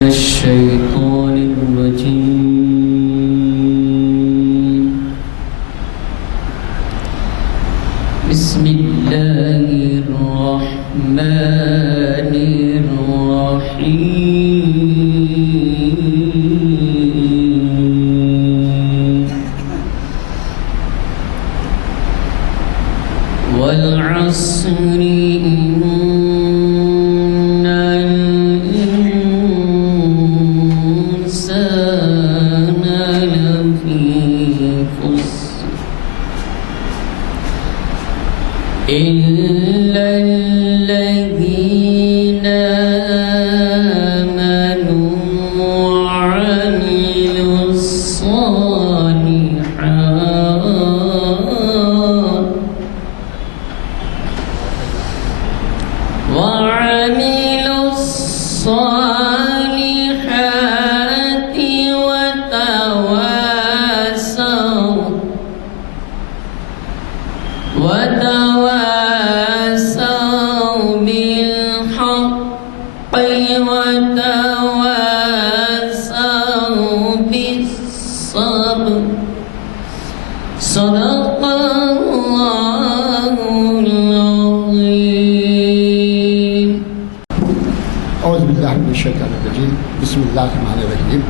الشيطان الرجيم. بسم الله الرحمن الرحيم. والعصر إن الإنسان لفي خسر إلا الذين آمنوا وعملوا الصالحات وتواصوا بالحق وتواصوا بالصبر. صدق الله العظيم. اعوذ باللہ من الشیطان الرجیم. بسم اللہ الرحمن الرحیم.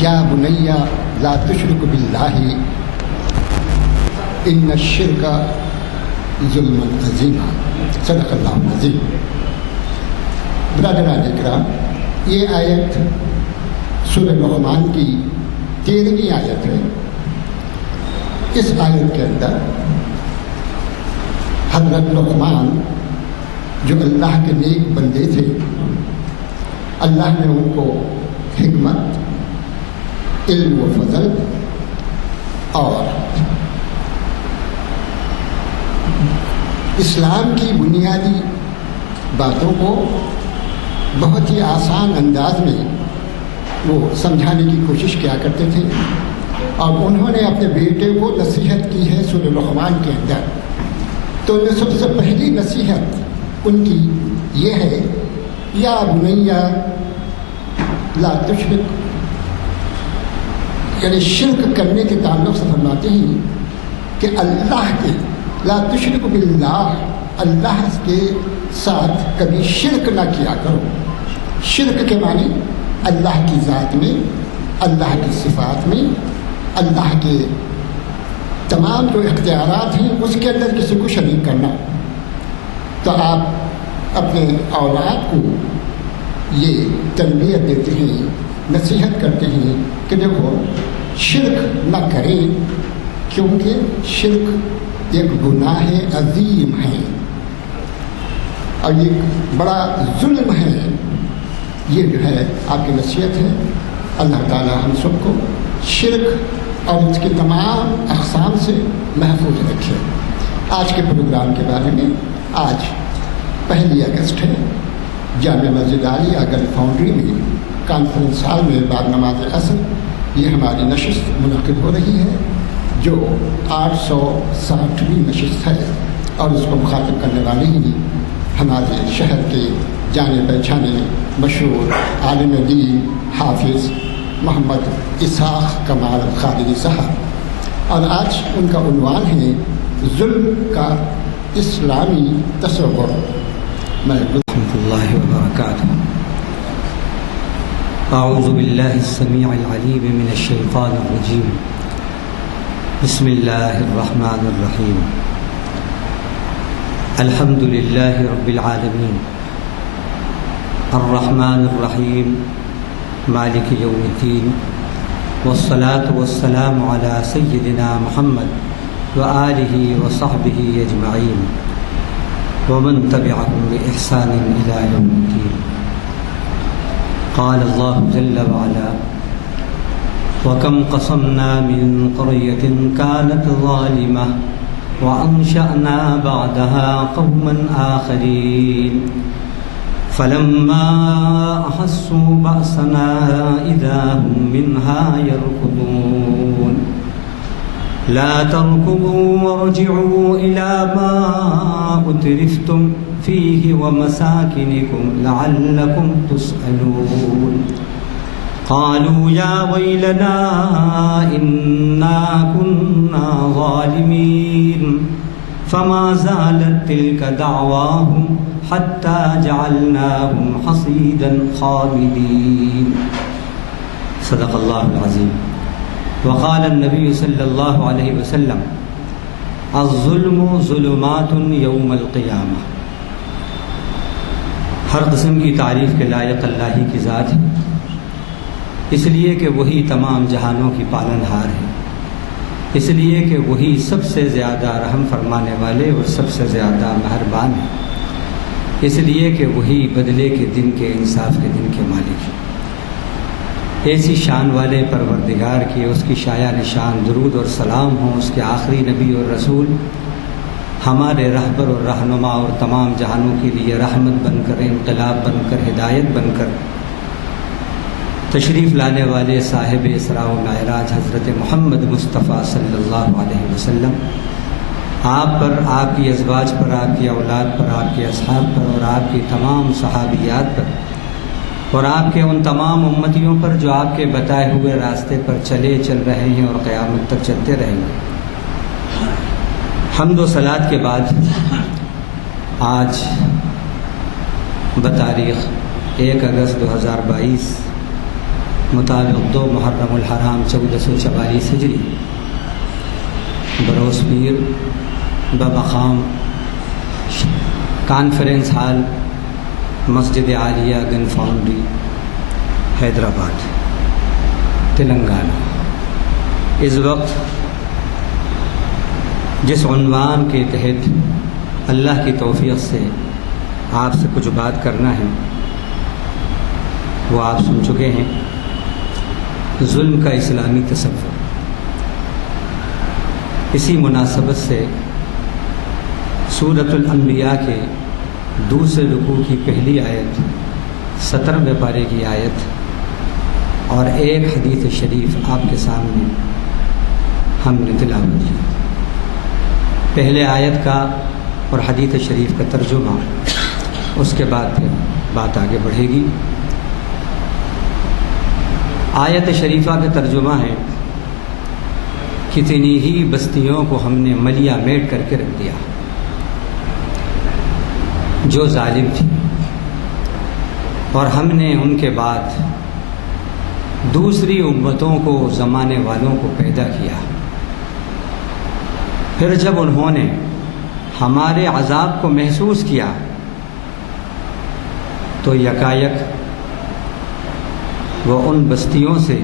یا بنی لا تشرک باللہ ان الشرک ظلم عظیم. صدق اللہ العظیم. برادران اکرام، یہ آیت سورہ لقمان کی 13ویں آیت ہے. اس آیت کے اندر حضرت لقمان جو اللہ کے نیک بندے تھے، اللہ نے ان کو حکمت، علم و فضل اور اسلام کی بنیادی باتوں کو بہت ہی آسان انداز میں وہ سمجھانے کی کوشش کیا کرتے تھے، اور انہوں نے اپنے بیٹے کو نصیحت کی ہے سورہ لقمان کے اندر. تو سب سے پہلی نصیحت ان کی یہ ہے، یا بنیا لا تشرک، یعنی شرک کرنے کے تعلق سے فرماتے ہیں کہ اللہ کے لا تشرک باللہ، اللہ کے ساتھ کبھی شرک نہ کیا کرو. شرک کے معنی اللہ کی ذات میں، اللہ کی صفات میں، اللہ کے تمام جو اختیارات ہیں اس کے اندر کسی کو شریک کرنا. تو آپ اپنے اولاد کو یہ تربیت دیتے ہیں، نصیحت کرتے ہیں کہ دیکھو شرک نہ کریں، کیونکہ شرک ایک گناہ عظیم ہے اور یہ بڑا ظلم ہے. یہ جو ہے آپ کی نصیحت ہے. اللہ تعالی ہم سب کو شرک اور اس کے تمام اقسام سے محفوظ رکھے. آج کے پروگرام کے بارے میں، آج 1 اگست ہے. جامع مسجد عالیہ گرل فاؤنڈری میں کانفرنس ہال میں بعد نماز عصر یہ ہماری نشست منعقد ہو رہی ہے، جو 860ویں نشست ہے، اور اس کو مخاطب کرنے والے ہی ہمارے شہر کے جانے پہچانے مشہور عالم دین حافظ محمد اسحاق کمال خالدی صاحب. اور آج ان کا عنوان ہے ظلم کا اسلامی تصور. ورحمۃ اللہ وبرکاتہ. اعوذ باللہ السمیع العلیم من الشیطان الرجیم. بسم اللہ الرحمن الرحیم. الحمد للہ رب العالمین الرحمن الرحیم مالک یوم الدین، والصلاة والسلام علی سیدنا محمد وآلہ وصحبہ اجمعین ومن تبعهم بإحسان إلى يوم الدين. قال الله جل وعلا: وكم قصمنا من قرية كانت ظالمة وأنشأنا بعدها قوما آخرين فلما أحسوا بأسنا إذا هم منها يركضون. لا تركضوا وارجعوا إلى ما أترفتم فيه ومساكنكم لعلكم تسألون قالوا يا ويلنا إنا كنا ظالمين فما زالت تلك دعواهم حتى جعلناهم حصيدا خامدين صدق الله العظيم وقال النبي صلی اللہ علیہ وسلم الظلم ظلمات یوم القیامہ. ہر قسم کی تعریف کے لائق اللہ ہی کی ذات ہے، اس لیے کہ وہی تمام جہانوں کی پالن ہار ہے، اس لیے کہ وہی سب سے زیادہ رحم فرمانے والے اور سب سے زیادہ مہربان ہے، اس لیے کہ وہی بدلے کے دن کے انصاف کے دن کے مالک ہے. ایسی شان والے پروردگار کی اس کی شایع نشان درود اور سلام ہوں اس کے آخری نبی اور رسول، ہمارے رہبر اور رہنما اور تمام جہانوں کے لیے رحمت بن کر، انقلاب بن کر، ہدایت بن کر تشریف لانے والے صاحب اسراء و معراج حضرت محمد مصطفیٰ صلی اللہ علیہ وسلم، آپ پر، آپ کی ازواج پر، آپ کی اولاد پر، آپ کے اصحاب پر اور آپ کی تمام صحابیات پر اور آپ کے ان تمام امتیوں پر جو آپ کے بتائے ہوئے راستے پر چل رہے ہیں اور قیامت تک چلتے رہیں گے. حمد و صلات کے بعد آج بتاریخ 1 اگست 2022 مطابق 2 محرم الحرام 1444 ہجری بروز پیر بمقام کانفرنس ہال مسجد عالیہ گن فاؤنڈری حیدرآباد تلنگانہ اس وقت جس عنوان کے تحت اللہ کی توفیق سے آپ سے کچھ بات کرنا ہے وہ آپ سن چکے ہیں، ظلم کا اسلامی تصور. اسی مناسبت سے سورۃ الانبیاء کے دوسرے رکوع کی پہلی آیت 17ویں پارے کی آیت اور ایک حدیث شریف آپ کے سامنے ہم نے تلاوت کی. پہلے آیت کا اور حدیث شریف کا ترجمہ، اس کے بعد پھر بات آگے بڑھے گی. آیت شریفہ کا ترجمہ ہے کتنی ہی بستیوں کو ہم نے ملیا میٹ کر کے رکھ دیا جو ظالم تھی، اور ہم نے ان کے بعد دوسری امتوں کو، زمانے والوں کو پیدا کیا. پھر جب انہوں نے ہمارے عذاب کو محسوس کیا تو یکایک وہ ان بستیوں سے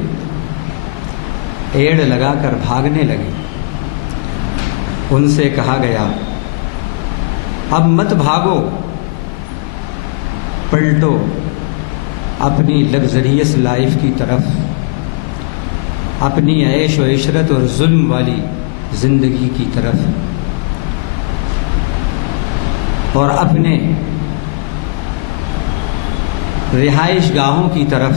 ایڑ لگا کر بھاگنے لگے. ان سے کہا گیا اب مت بھاگو، پلٹو اپنی لگژریس لائف کی طرف، اپنی عیش و عشرت اور ظلم والی زندگی کی طرف اور اپنے رہائش گاہوں کی طرف،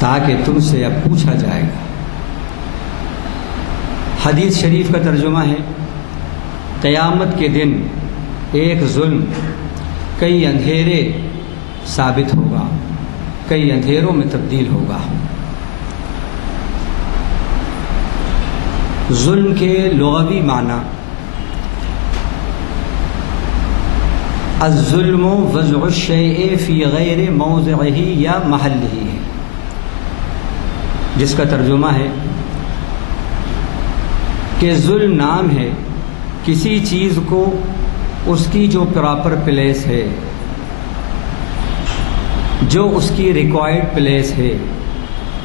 تاکہ تم سے اب پوچھا جائے گا. حدیث شریف کا ترجمہ ہے قیامت کے دن ایک ظلم کئی اندھیرے ثابت ہوگا، کئی اندھیروں میں تبدیل ہوگا. ظلم کے لغوی معنی الظلم وضع الشیء فی غیر موضعہ یا محلہ ہے، جس کا ترجمہ ہے کہ ظلم نام ہے کسی چیز کو اس کی جو پراپر پلیس ہے، جو اس کی ریکوائرڈ پلیس ہے،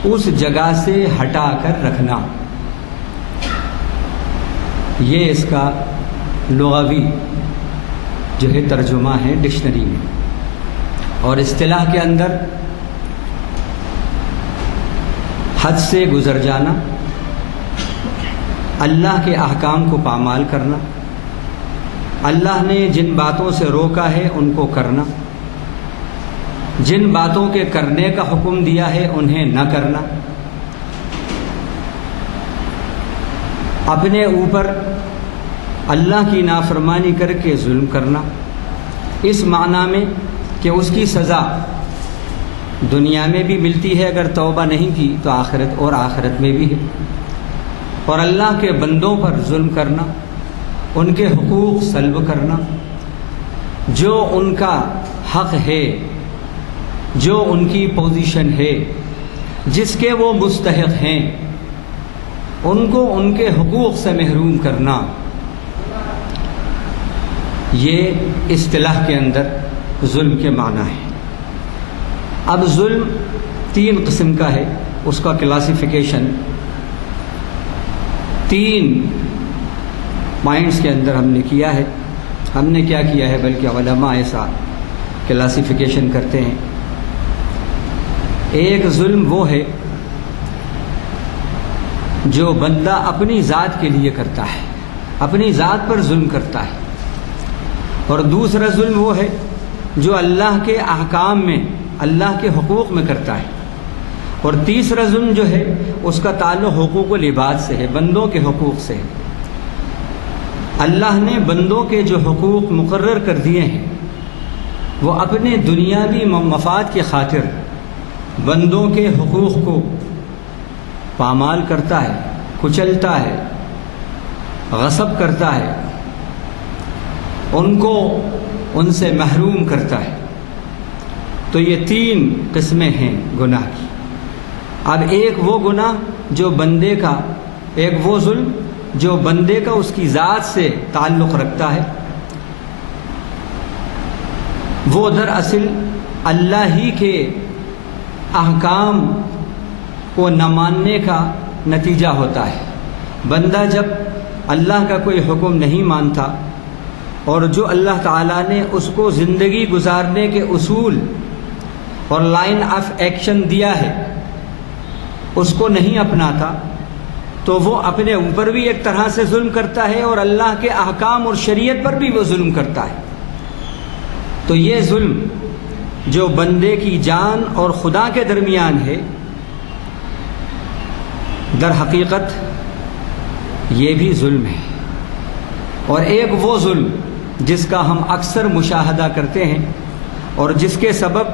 اس جگہ سے ہٹا کر رکھنا. یہ اس کا لغوی جو ہے ترجمہ ہے ڈکشنری میں. اور اصطلاح کے اندر حد سے گزر جانا، اللہ کے احکام کو پامال کرنا، اللہ نے جن باتوں سے روکا ہے ان کو کرنا، جن باتوں کے کرنے کا حکم دیا ہے انہیں نہ کرنا، اپنے اوپر اللہ کی نافرمانی کر کے ظلم کرنا، اس معنی میں کہ اس کی سزا دنیا میں بھی ملتی ہے اگر توبہ نہیں کی تو آخرت میں بھی ہے، اور اللہ کے بندوں پر ظلم کرنا، ان کے حقوق سلب کرنا، جو ان کا حق ہے، جو ان کی پوزیشن ہے، جس کے وہ مستحق ہیں، ان کو ان کے حقوق سے محروم کرنا، یہ اصطلاح کے اندر ظلم کے معنی ہے۔ اب ظلم 3 قسم کا ہے، اس کا کلاسیفیکیشن 3 پوائنٹس کے اندر ہم نے کیا ہے۔ ہم نے کیا کیا ہے بلکہ علماء ایسا کلاسیفیکیشن کرتے ہیں۔ ایک ظلم وہ ہے جو بندہ اپنی ذات کے لیے کرتا ہے، اپنی ذات پر ظلم کرتا ہے، اور دوسرا ظلم وہ ہے جو اللہ کے احکام میں، اللہ کے حقوق میں کرتا ہے، اور تیسرا ظلم جو ہے اس کا تعلق حقوق العباد سے ہے، بندوں کے حقوق سے ہے۔ اللہ نے بندوں کے جو حقوق مقرر کر دیے ہیں وہ اپنے دنیاوی مفاد کی خاطر بندوں کے حقوق کو پامال کرتا ہے، کچلتا ہے، غصب کرتا ہے، ان کو ان سے محروم کرتا ہے۔ تو یہ 3 قسمیں ہیں گناہ کی۔ اب ایک وہ گناہ جو بندے کا، ایک وہ ظلم جو بندے کا اس کی ذات سے تعلق رکھتا ہے، وہ دراصل اللہ ہی کے احکام کو نہ ماننے کا نتیجہ ہوتا ہے۔ بندہ جب اللہ کا کوئی حکم نہیں مانتا اور جو اللہ تعالیٰ نے اس کو زندگی گزارنے کے اصول اور لائن آف ایکشن دیا ہے اس کو نہیں اپناتا، تو وہ اپنے اوپر بھی ایک طرح سے ظلم کرتا ہے اور اللہ کے احکام اور شریعت پر بھی وہ ظلم کرتا ہے۔ تو یہ ظلم جو بندے کی جان اور خدا کے درمیان ہے، در حقیقت یہ بھی ظلم ہے۔ اور ایک وہ ظلم جس کا ہم اکثر مشاہدہ کرتے ہیں اور جس کے سبب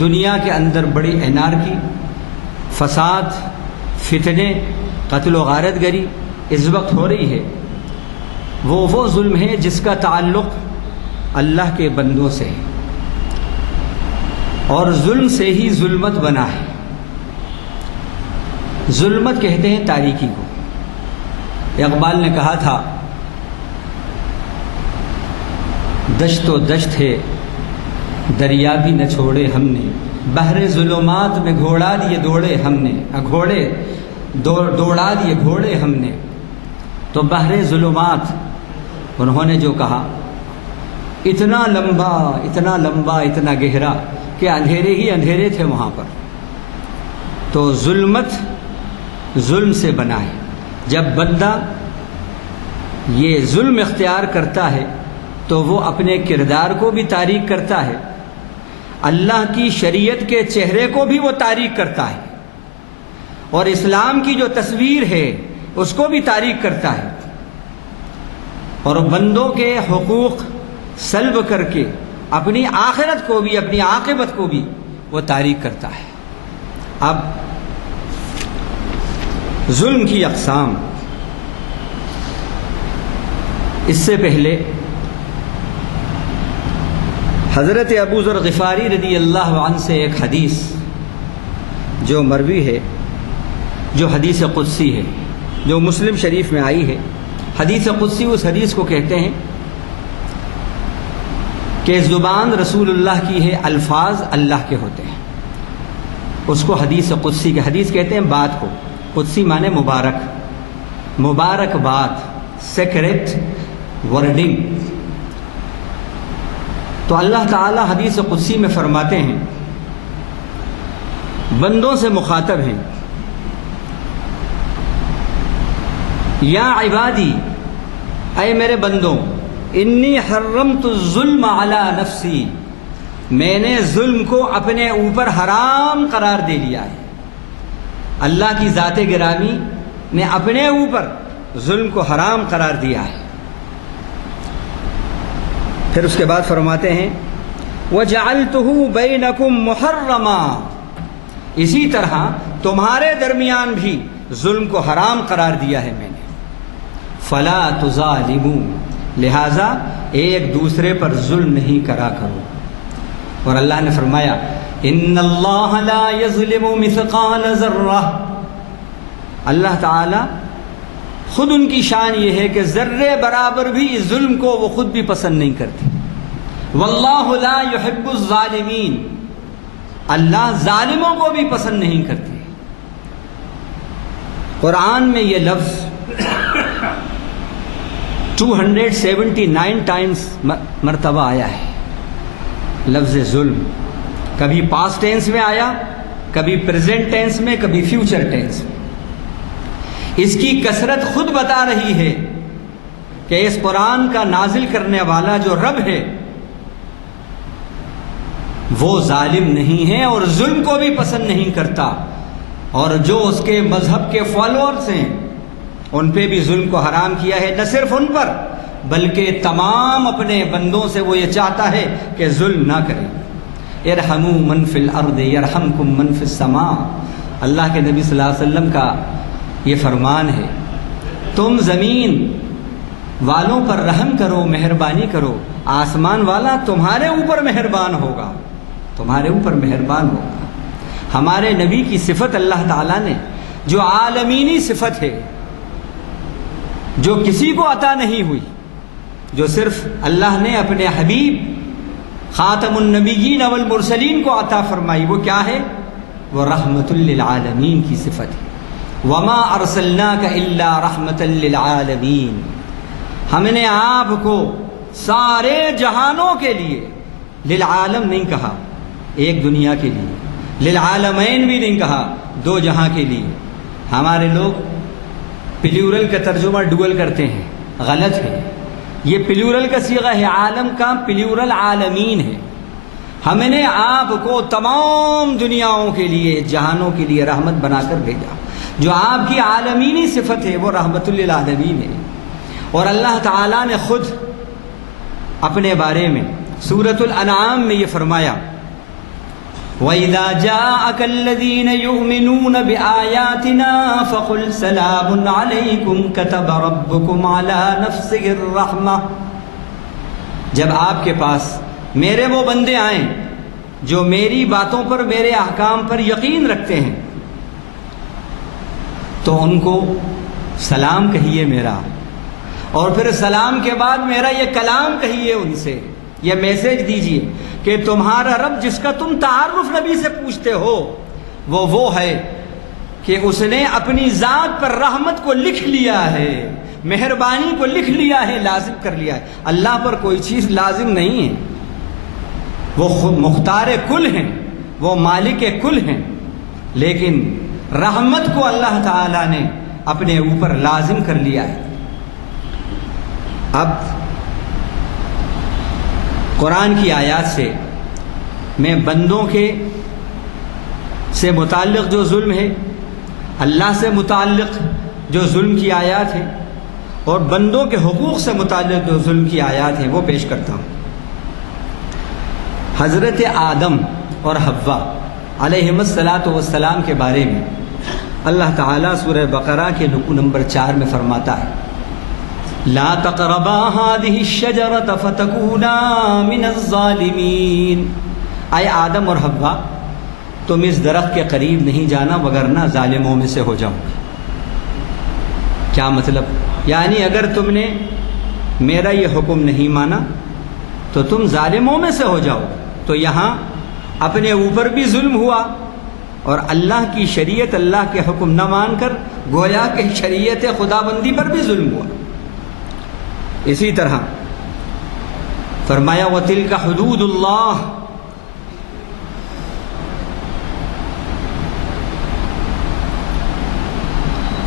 دنیا کے اندر بڑی انارکی، فساد، فتنے، قتل و غارت گری اس وقت ہو رہی ہے، وہ ظلم ہے جس کا تعلق اللہ کے بندوں سے ہے، اور ظلم سے ہی ظلمت بنا ہے۔ ظلمت کہتے ہیں تاریکی کو۔ اقبال نے کہا تھا، دشت و دشت ہے دریا بھی نہ چھوڑے ہم نے، بحر ظلمات میں گھوڑا دیے دوڑے ہم نے، دوڑا دیے گھوڑے ہم نے۔ تو بحر ظلمات انہوں نے جو کہا، اتنا لمبا اتنا لمبا اتنا گہرا کہ اندھیرے ہی اندھیرے تھے وہاں پر۔ تو ظلمت ظلم سے بنا ہے۔ جب بندہ یہ ظلم اختیار کرتا ہے تو وہ اپنے کردار کو بھی تاریک کرتا ہے، اللہ کی شریعت کے چہرے کو بھی وہ تاریک کرتا ہے، اور اسلام کی جو تصویر ہے اس کو بھی تاریک کرتا ہے، اور بندوں کے حقوق سلب کر کے اپنی آخرت کو بھی، اپنی عاقبت کو بھی وہ تاریک کرتا ہے۔ اب ظلم کی اقسام، اس سے پہلے حضرت ابو ذر غفاری رضی اللہ عنہ سے ایک حدیث جو مروی ہے، جو حدیث قدسی ہے، جو مسلم شریف میں آئی ہے۔ حدیث قدسی اس حدیث کو کہتے ہیں کہ زبان رسول اللہ کی ہے، الفاظ اللہ کے ہوتے ہیں، اس کو حدیث قدسی کے، حدیث کہتے ہیں بات کو، قدسی مانے مبارک، مبارک بات، سیکریٹ ورڈنگ۔ تو اللہ تعالی حدیث قدسی میں فرماتے ہیں، بندوں سے مخاطب ہیں، یا عبادی، اے میرے بندوں، انی حرمت الظلم علی نفسی، میں نے ظلم کو اپنے اوپر حرام قرار دے لیا ہے۔ اللہ کی ذات گرامی نے اپنے اوپر ظلم کو حرام قرار دیا ہے۔ پھر اس کے بعد فرماتے ہیں وَجَعَلْتُهُ بَيْنَكُمْ مُحَرَّمًا، اسی طرح تمہارے درمیان بھی ظلم کو حرام قرار دیا ہے میں نے۔ فَلَا تُظَالِمُوا، لہذا ایک دوسرے پر ظلم نہیں کرا کرو۔ اور اللہ نے فرمایا إِنَّ اللَّهَ لَا يَظْلِمُ مِثْقَالَ ذَرَّةٍ، اللہ تعالی خود ان کی شان یہ ہے کہ ذرے برابر بھی ظلم کو وہ خود بھی پسند نہیں کرتے۔ وَاللَّهُ لَا يُحِبُّ الظَّالِمِينَ، اللہ ظالموں کو بھی پسند نہیں کرتے۔ قرآن میں یہ لفظ 279 ٹائمز مرتبہ آیا ہے، لفظ ظلم۔ کبھی پاسٹ ٹینس میں آیا، کبھی پریزنٹ ٹینس میں، کبھی فیوچر ٹینس میں۔ اس کی کثرت خود بتا رہی ہے کہ اس قرآن کا نازل کرنے والا جو رب ہے وہ ظالم نہیں ہے اور ظلم کو بھی پسند نہیں کرتا، اور جو اس کے مذہب کے فالوورز ہیں ان پہ بھی ظلم کو حرام کیا ہے۔ نہ صرف ان پر بلکہ تمام اپنے بندوں سے وہ یہ چاہتا ہے کہ ظلم نہ کریں۔ ارحموا من فی الارض یرحمکم من فی السماء، اللہ کے نبی صلی اللہ علیہ وسلم کا یہ فرمان ہے، تم زمین والوں پر رحم کرو، مہربانی کرو، آسمان والا تمہارے اوپر مہربان ہوگا، تمہارے اوپر مہربان ہوگا۔ ہمارے نبی کی صفت اللہ تعالیٰ نے جو عالمینی صفت ہے، جو کسی کو عطا نہیں ہوئی، جو صرف اللہ نے اپنے حبیب خاتم النبیین والمرسلین کو عطا فرمائی، وہ کیا ہے؟ وہ رحمت للعالمین کی صفت ہے۔ وما ارسلناک الا رحمت للعالمین، ہم نے آپ کو سارے جہانوں کے لیے، للعالم نہیں کہا ایک دنیا کے لیے، للعالمین بھی نہیں کہا دو جہاں کے لیے۔ ہمارے لوگ پلیورل کا ترجمہ ڈوئل کرتے ہیں، غلط ہے۔ یہ پلیورل کا صیغہ ہے، عالم کا پلیورل عالمین ہے۔ ہم نے آپ کو تمام دنیاؤں کے لیے، جہانوں کے لیے رحمت بنا کر بھیجا۔ جو آپ کی عالمینی صفت ہے وہ رحمت للعالمین ہے۔ اور اللہ تعالیٰ نے خود اپنے بارے میں سورۃ الانعام میں یہ فرمایا وَإِذَا جَاءَكَ الَّذِينَ يُؤْمِنُونَ بِآيَاتِنَا فَقُلْ سَلَامٌ عَلَيْكُمْ كَتَبَ رَبُّكُمْ عَلَى نَفْسِهِ الرَّحْمَةِ، جب آپ کے پاس میرے وہ بندے آئیں جو میری باتوں پر، میرے احکام پر یقین رکھتے ہیں، تو ان کو سلام کہیے میرا، اور پھر سلام کے بعد میرا یہ کلام کہیے، ان سے یہ میسج دیجئے کہ تمہارا رب جس کا تم تعارف نبی سے پوچھتے ہو وہ ہے کہ اس نے اپنی ذات پر رحمت کو لکھ لیا ہے، مہربانی کو لکھ لیا ہے، لازم کر لیا ہے۔ اللہ پر کوئی چیز لازم نہیں ہے، وہ مختار کل ہیں، وہ مالک کل ہیں، لیکن رحمت کو اللہ تعالیٰ نے اپنے اوپر لازم کر لیا ہے۔ اب قرآن کی آیات سے میں بندوں کے سے متعلق جو ظلم ہے، اللہ سے متعلق جو ظلم کی آیات ہیں، اور بندوں کے حقوق سے متعلق جو ظلم کی آیات ہیں وہ پیش کرتا ہوں۔ حضرت آدم اور حوا علیہم السلام کے بارے میں اللہ تعالیٰ سورہ بقرہ کے رکوع نمبر 4 میں فرماتا ہے لا تقربا هذه الشجرة فتكونا من الظالمین، اے آدم اور حوا تم اس درخت کے قریب نہیں جانا وگرنہ ظالموں میں سے ہو جاؤ گے۔ کیا مطلب؟ یعنی اگر تم نے میرا یہ حکم نہیں مانا تو تم ظالموں میں سے ہو جاؤ۔ تو یہاں اپنے اوپر بھی ظلم ہوا اور اللہ کی شریعت، اللہ کے حکم نہ مان کر گویا کہ شریعت خدا بندی پر بھی ظلم ہوا۔ اسی طرح فرمایا وَتِلْكَ حُدُودُ اللَّهِ،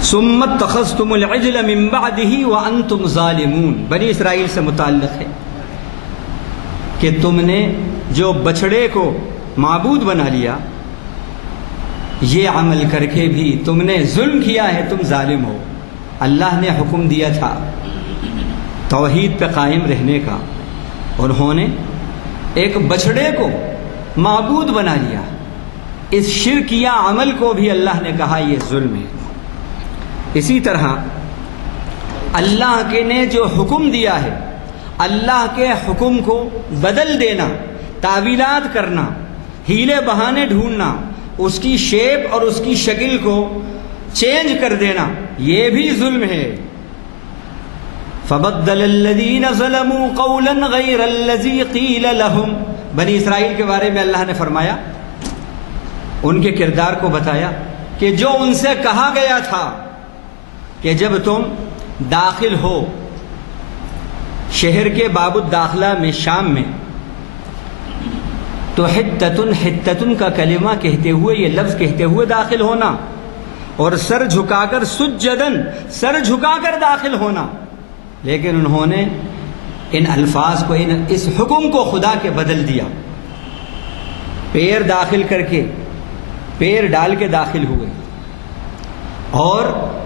ثُمَّ اتَّخَذْتُمُ الْعِجْلَ مِن بَعْدِهِ وَأَنْتُمْ ظَالِمُونَ، بنی اسرائیل سے متعلق ہے کہ تم نے جو بچڑے کو معبود بنا لیا، یہ عمل کر کے بھی تم نے ظلم کیا ہے، تم ظالم ہو۔ اللہ نے حکم دیا تھا توحید پہ قائم رہنے کا، انہوں نے ایک بچھڑے کو معبود بنا لیا۔ اس شرکیہ عمل کو بھی اللہ نے کہا یہ ظلم ہے۔ اسی طرح اللہ کے نے جو حکم دیا ہے، اللہ کے حکم کو بدل دینا، تعویلات کرنا، ہیلے بہانے ڈھونڈنا، اس کی شیپ اور اس کی شکل کو چینج کر دینا، یہ بھی ظلم ہے۔ فَبَدَّلَ الَّذِينَ ظَلَمُوا قَوْلًا غَيْرَ الَّذِي قِيلَ لَهُمْ۔ بنی اسرائیل کے بارے میں اللہ نے فرمایا، ان کے کردار کو بتایا کہ جو ان سے کہا گیا تھا کہ جب تم داخل ہو شہر کے باب الداخلہ میں شام میں تو حتتن حتتن کا کلمہ کہتے ہوئے، یہ لفظ کہتے ہوئے داخل ہونا، اور سر جھکا کر سجدن، سر جھکا کر داخل ہونا۔ لیکن انہوں نے ان الفاظ کو، اس حکم کو خدا کے بدل دیا، پیر داخل کر کے، پیر ڈال کے داخل ہوئے۔ اور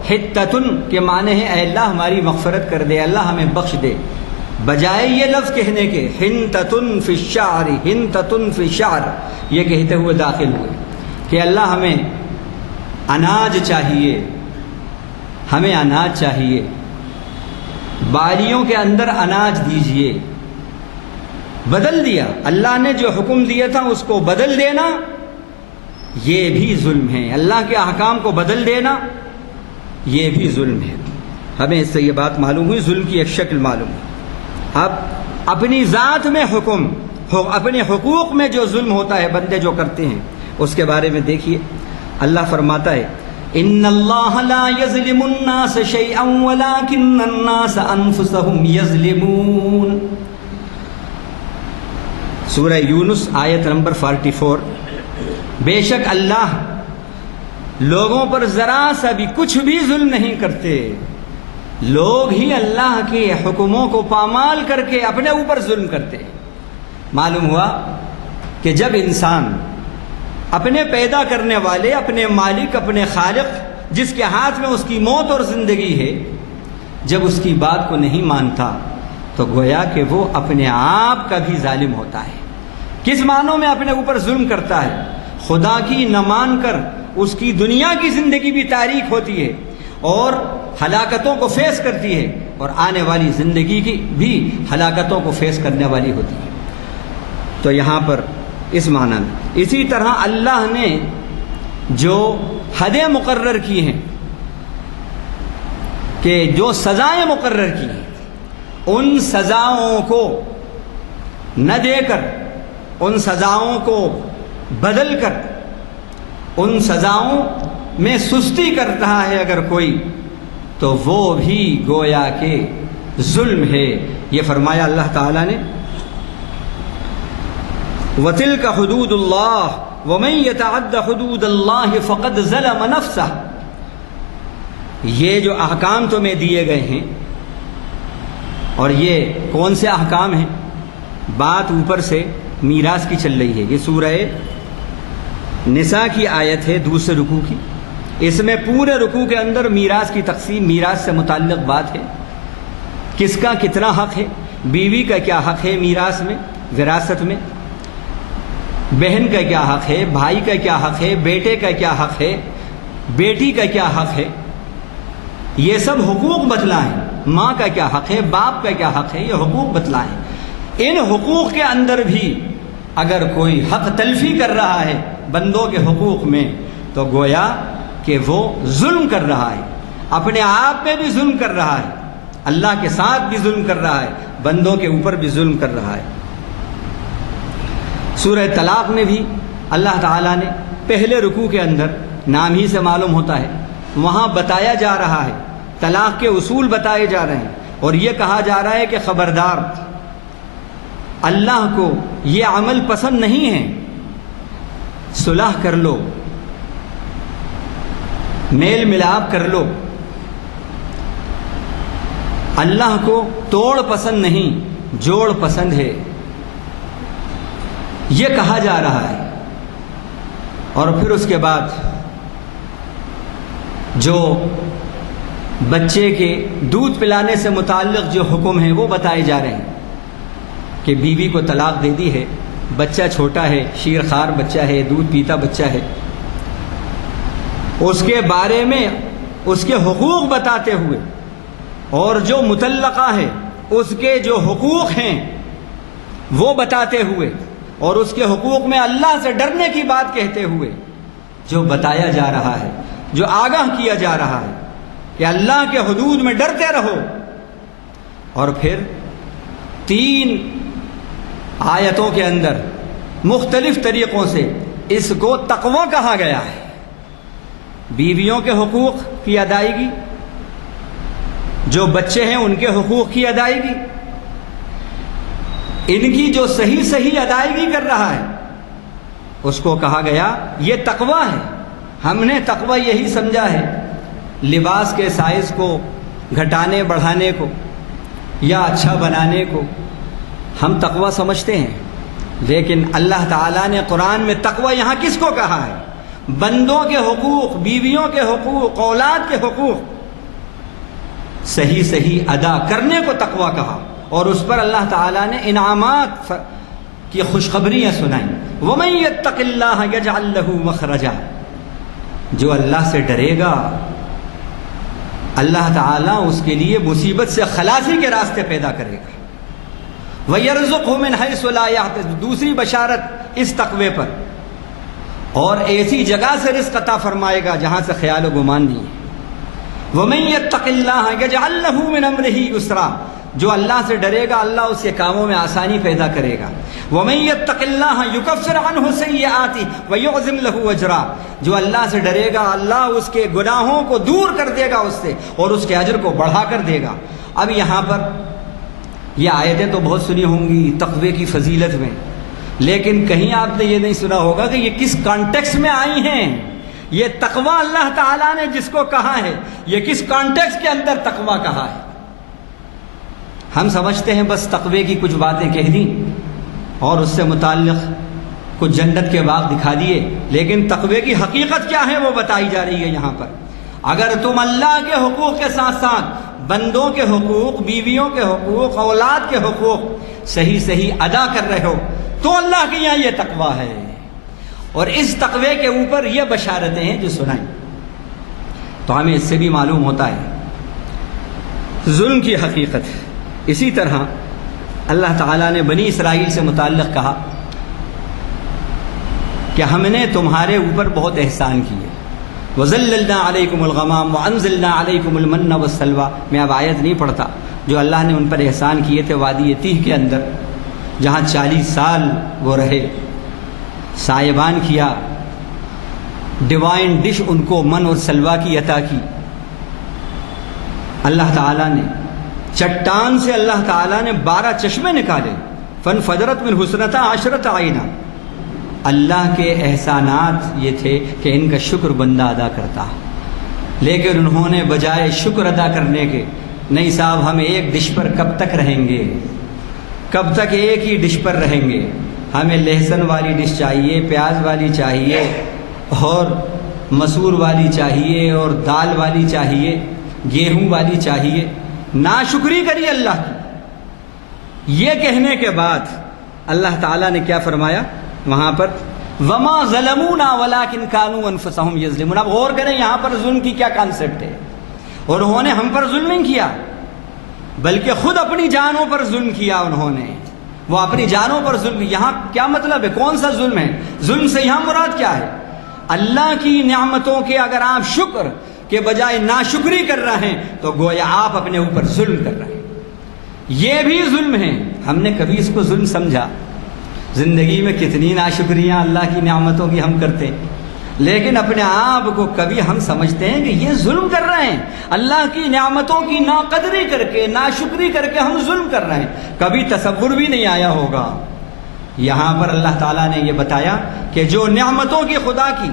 حتتن کے معنی ہے اے اللہ ہماری مغفرت کر دے، اللہ ہمیں بخش دے، بجائے یہ لفظ کہنے کے حنتتن فی الشعر، حنتتن فی الشعر، یہ کہتے ہوئے داخل ہوئے کہ اللہ ہمیں اناج چاہیے، ہمیں اناج چاہیے، بالیوں کے اندر اناج دیجئے۔ بدل دیا، اللہ نے جو حکم دیا تھا اس کو بدل دینا، یہ بھی ظلم ہے۔ اللہ کے احکام کو بدل دینا یہ بھی ظلم ہے۔ ہمیں اس سے یہ بات معلوم ہوئی، ظلم کی ایک شکل معلوم ہے۔ اب اپنی ذات میں حکم، اپنے حقوق میں جو ظلم ہوتا ہے بندے جو کرتے ہیں، اس کے بارے میں دیکھیے، اللہ فرماتا ہے ان اللہ لا یظلم الناس شیئا ولکن الناس انفسهم یظلمون۔ سورہ یونس آیت نمبر 44۔ بے شک اللہ لوگوں پر ذرا سا بھی کچھ بھی ظلم نہیں کرتے، لوگ ہی اللہ کے حکموں کو پامال کر کے اپنے اوپر ظلم کرتے ہیں۔ معلوم ہوا کہ جب انسان اپنے پیدا کرنے والے، اپنے مالک، اپنے خالق، جس کے ہاتھ میں اس کی موت اور زندگی ہے، جب اس کی بات کو نہیں مانتا تو گویا کہ وہ اپنے آپ کا بھی ظالم ہوتا ہے۔ کس معنوں میں اپنے اوپر ظلم کرتا ہے؟ خدا کی نہ مان کر اس کی دنیا کی زندگی بھی تاریک ہوتی ہے اور ہلاکتوں کو فیس کرتی ہے، اور آنے والی زندگی کی بھی ہلاکتوں کو فیس کرنے والی ہوتی ہے۔ تو یہاں پر اس معنی میں اسی طرح اللہ نے جو حدیں مقرر کی ہیں، کہ جو سزائیں مقرر کی ہیں، ان سزاؤں کو نہ دے کر، ان سزاؤں کو بدل کر، ان سزاؤں میں سستی کر رہا ہے اگر کوئی، تو وہ بھی گویا کہ ظلم ہے۔ یہ فرمایا اللہ تعالیٰ نے وَتِلْكَ حُدُودُ اللَّهِ وَمَنْ يَتَعَدَّ حُدُودَ اللَّهِ فَقَدْ ظَلَمَ نَفْسَهُ۔ یہ جو احکام تمہیں دیے گئے ہیں، اور یہ کون سے احکام ہیں؟ بات اوپر سے میراث کی چل رہی ہے۔ یہ سورہ نساء کی آیت ہے، دوسرے رکوع کی۔ اس میں پورے رکوع کے اندر میراث کی تقسیم، میراث سے متعلق بات ہے، کس کا کتنا حق ہے، بیوی کا کیا حق ہے میراث میں، وراثت میں، بہن کا کیا حق ہے، بھائی کا کیا حق ہے، بیٹے کا کیا حق ہے، بیٹی کا کیا حق ہے، یہ سب حقوق بتلائیں۔ ماں کا کیا حق ہے، باپ کا کیا حق ہے، یہ حقوق بتلائیں۔ ان حقوق کے اندر بھی اگر کوئی حق تلفی کر رہا ہے بندوں کے حقوق میں، تو گویا کہ وہ ظلم کر رہا ہے، اپنے آپ میں بھی ظلم کر رہا ہے، اللہ کے ساتھ بھی ظلم کر رہا ہے، بندوں کے اوپر بھی ظلم کر رہا ہے۔ سورہ طلاق میں بھی اللہ تعالیٰ نے پہلے رکوع کے اندر، نام ہی سے معلوم ہوتا ہے، وہاں بتایا جا رہا ہے، طلاق کے اصول بتائے جا رہے ہیں، اور یہ کہا جا رہا ہے کہ خبردار، اللہ کو یہ عمل پسند نہیں ہے، صلح کر لو، میل ملاپ کر لو۔ اللہ کو توڑ پسند نہیں، جوڑ پسند ہے، یہ کہا جا رہا ہے۔ اور پھر اس کے بعد جو بچے کے دودھ پلانے سے متعلق جو حکم ہیں وہ بتائے جا رہے ہیں کہ بیوی کو طلاق دے دی ہے، بچہ چھوٹا ہے، شیر خوار بچہ ہے، دودھ پیتا بچہ ہے، اس کے بارے میں اس کے حقوق بتاتے ہوئے اور جو مطلقہ ہے اس کے جو حقوق ہیں وہ بتاتے ہوئے اور اس کے حقوق میں اللہ سے ڈرنے کی بات کہتے ہوئے جو بتایا جا رہا ہے، جو آگاہ کیا جا رہا ہے کہ اللہ کے حدود میں ڈرتے رہو. اور پھر 3 آیتوں کے اندر مختلف طریقوں سے اس کو تقوی کہا گیا ہے. بیویوں کے حقوق کی ادائیگی، جو بچے ہیں ان کے حقوق کی ادائیگی، ان کی جو صحیح ادائیگی کر رہا ہے اس کو کہا گیا یہ تقوی ہے. ہم نے تقوی یہی سمجھا ہے لباس کے سائز کو گھٹانے بڑھانے کو یا اچھا بنانے کو ہم تقوی سمجھتے ہیں، لیکن اللہ تعالیٰ نے قرآن میں تقوی یہاں کس کو کہا ہے؟ بندوں کے حقوق، بیویوں کے حقوق، اولاد کے حقوق صحیح ادا کرنے کو تقوی کہا. اور اس پر اللہ تعالیٰ نے انعامات کی خوشخبریاں سنائیں. وَمَن يَتَّقِ اللَّهَ يَجْعَل لَّهُ مَخْرَجًا، جو اللہ سے ڈرے گا اللہ تعالیٰ اس کے لیے مصیبت سے خلاصی کے راستے پیدا کرے گا. وَيَرْزُقْهُ مِنْ حَيْثُ لَا يَحْتَسِبُ، دوسری بشارت اس تقوی پر، اور ایسی جگہ سے رزق عطا فرمائے گا جہاں سے خیال و گمان نہیں ہے. وَمَن يَتَّقِ اللَّهَ يَجْعَل لَّهُ مِنْ أَمْرِهِ يُسْرًا، جو اللہ سے ڈرے گا اللہ اس کے کاموں میں آسانی پیدا کرے گا. وَمَن يَتَّقِ اللَّهَ يُكَفِّرْ عَنْهُ سَيِّئَاتِهِ وَيُعْظِمْ لَهُ أَجْرًا، جو اللہ سے ڈرے گا اللہ اس کے گناہوں کو دور کر دے گا اس سے اور اس کے اجر کو بڑھا کر دے گا. اب یہاں پر یہ آیتیں تو بہت سنی ہوں گی تقوی کی فضیلت میں، لیکن کہیں آپ نے یہ نہیں سنا ہوگا کہ یہ کس کانٹیکس میں آئی ہیں. یہ تقوی اللہ تعالیٰ نے جس کو کہا ہے یہ کس کانٹیکس کے اندر تقوی کہا ہے. ہم سمجھتے ہیں بس تقوی کی کچھ باتیں کہہ دیں اور اس سے متعلق کچھ جنت کے باغ دکھا دیے، لیکن تقوی کی حقیقت کیا ہے وہ بتائی جا رہی ہے یہاں پر. اگر تم اللہ کے حقوق کے ساتھ ساتھ بندوں کے حقوق، بیویوں کے حقوق، اولاد کے حقوق صحیح ادا کر رہے ہو تو اللہ کے یہاں یہ تقوی ہے. اور اس تقوی کے اوپر یہ بشارتیں ہیں جو سنائیں تو ہمیں اس سے بھی معلوم ہوتا ہے ظلم کی حقیقت. اسی طرح اللہ تعالیٰ نے بنی اسرائیل سے متعلق کہا کہ ہم نے تمہارے اوپر بہت احسان کیے. وَظَلَّلْنَا عَلَيْكُمُ الْغَمَامَ وَأَنزَلْنَا عَلَيْكُمُ الْمَنَّ وَالسَّلْوَىٰ. میں اب آیت نہیں پڑھتا. جو اللہ نے ان پر احسان کیے تھے وادی تیہ کے اندر جہاں 40 سال وہ رہے، سائبان کیا، ڈیوائن ڈش ان کو من اور سلوا کی عطا کی. اللہ تعالیٰ نے چٹان سے اللہ تعالیٰ نے 12 چشمے نکالے. فَانْفَجَرَتْ مِنْهُ اثْنَتَا عَشْرَةَ عَيْنًا. اللہ کے احسانات یہ تھے کہ ان کا شکر بندہ ادا کرتا، لیکن انہوں نے بجائے شکر ادا کرنے کے نہیں صاحب ہم ایک ڈش پر کب تک رہیں گے، کب تک ایک ہی ڈش پر رہیں گے، ہمیں لہسن والی ڈش چاہیے، پیاز والی چاہیے اور مسور والی چاہیے اور دال والی چاہیے، گیہوں والی چاہیے. ناشکری کری اللہ کی. یہ کہنے کے بعد اللہ تعالیٰ نے کیا فرمایا وہاں پر؟ وَمَا ظَلَمُونَا وَلَٰكِنْ كَانُوا أَنفُسَهُمْ يَظْلِمُونَ. اب غور کریں یہاں پر ظلم کی کیا کانسیپٹ ہے. اور انہوں نے ہم پر ظلم نہیں کیا بلکہ خود اپنی جانوں پر ظلم کیا. انہوں نے وہ اپنی جانوں پر ظلم. یہاں کیا مطلب ہے؟ کون سا ظلم ہے؟ ظلم سے یہاں مراد کیا ہے؟ اللہ کی نعمتوں کے اگر آپ شکر کے بجائے ناشکری کر رہے ہیں تو گویا آپ اپنے اوپر ظلم کر رہے ہیں. یہ بھی ظلم ہے. ہم نے کبھی اس کو ظلم سمجھا؟ زندگی میں کتنی ناشکریاں اللہ کی نعمتوں کی ہم کرتے ہیں، لیکن اپنے آپ کو کبھی ہم سمجھتے ہیں کہ یہ ظلم کر رہے ہیں. اللہ کی نعمتوں کی ناقدری کر کے، ناشکری کر کے ہم ظلم کر رہے ہیں. کبھی تصور بھی نہیں آیا ہوگا. یہاں پر اللہ تعالیٰ نے یہ بتایا کہ جو نعمتوں کی خدا کی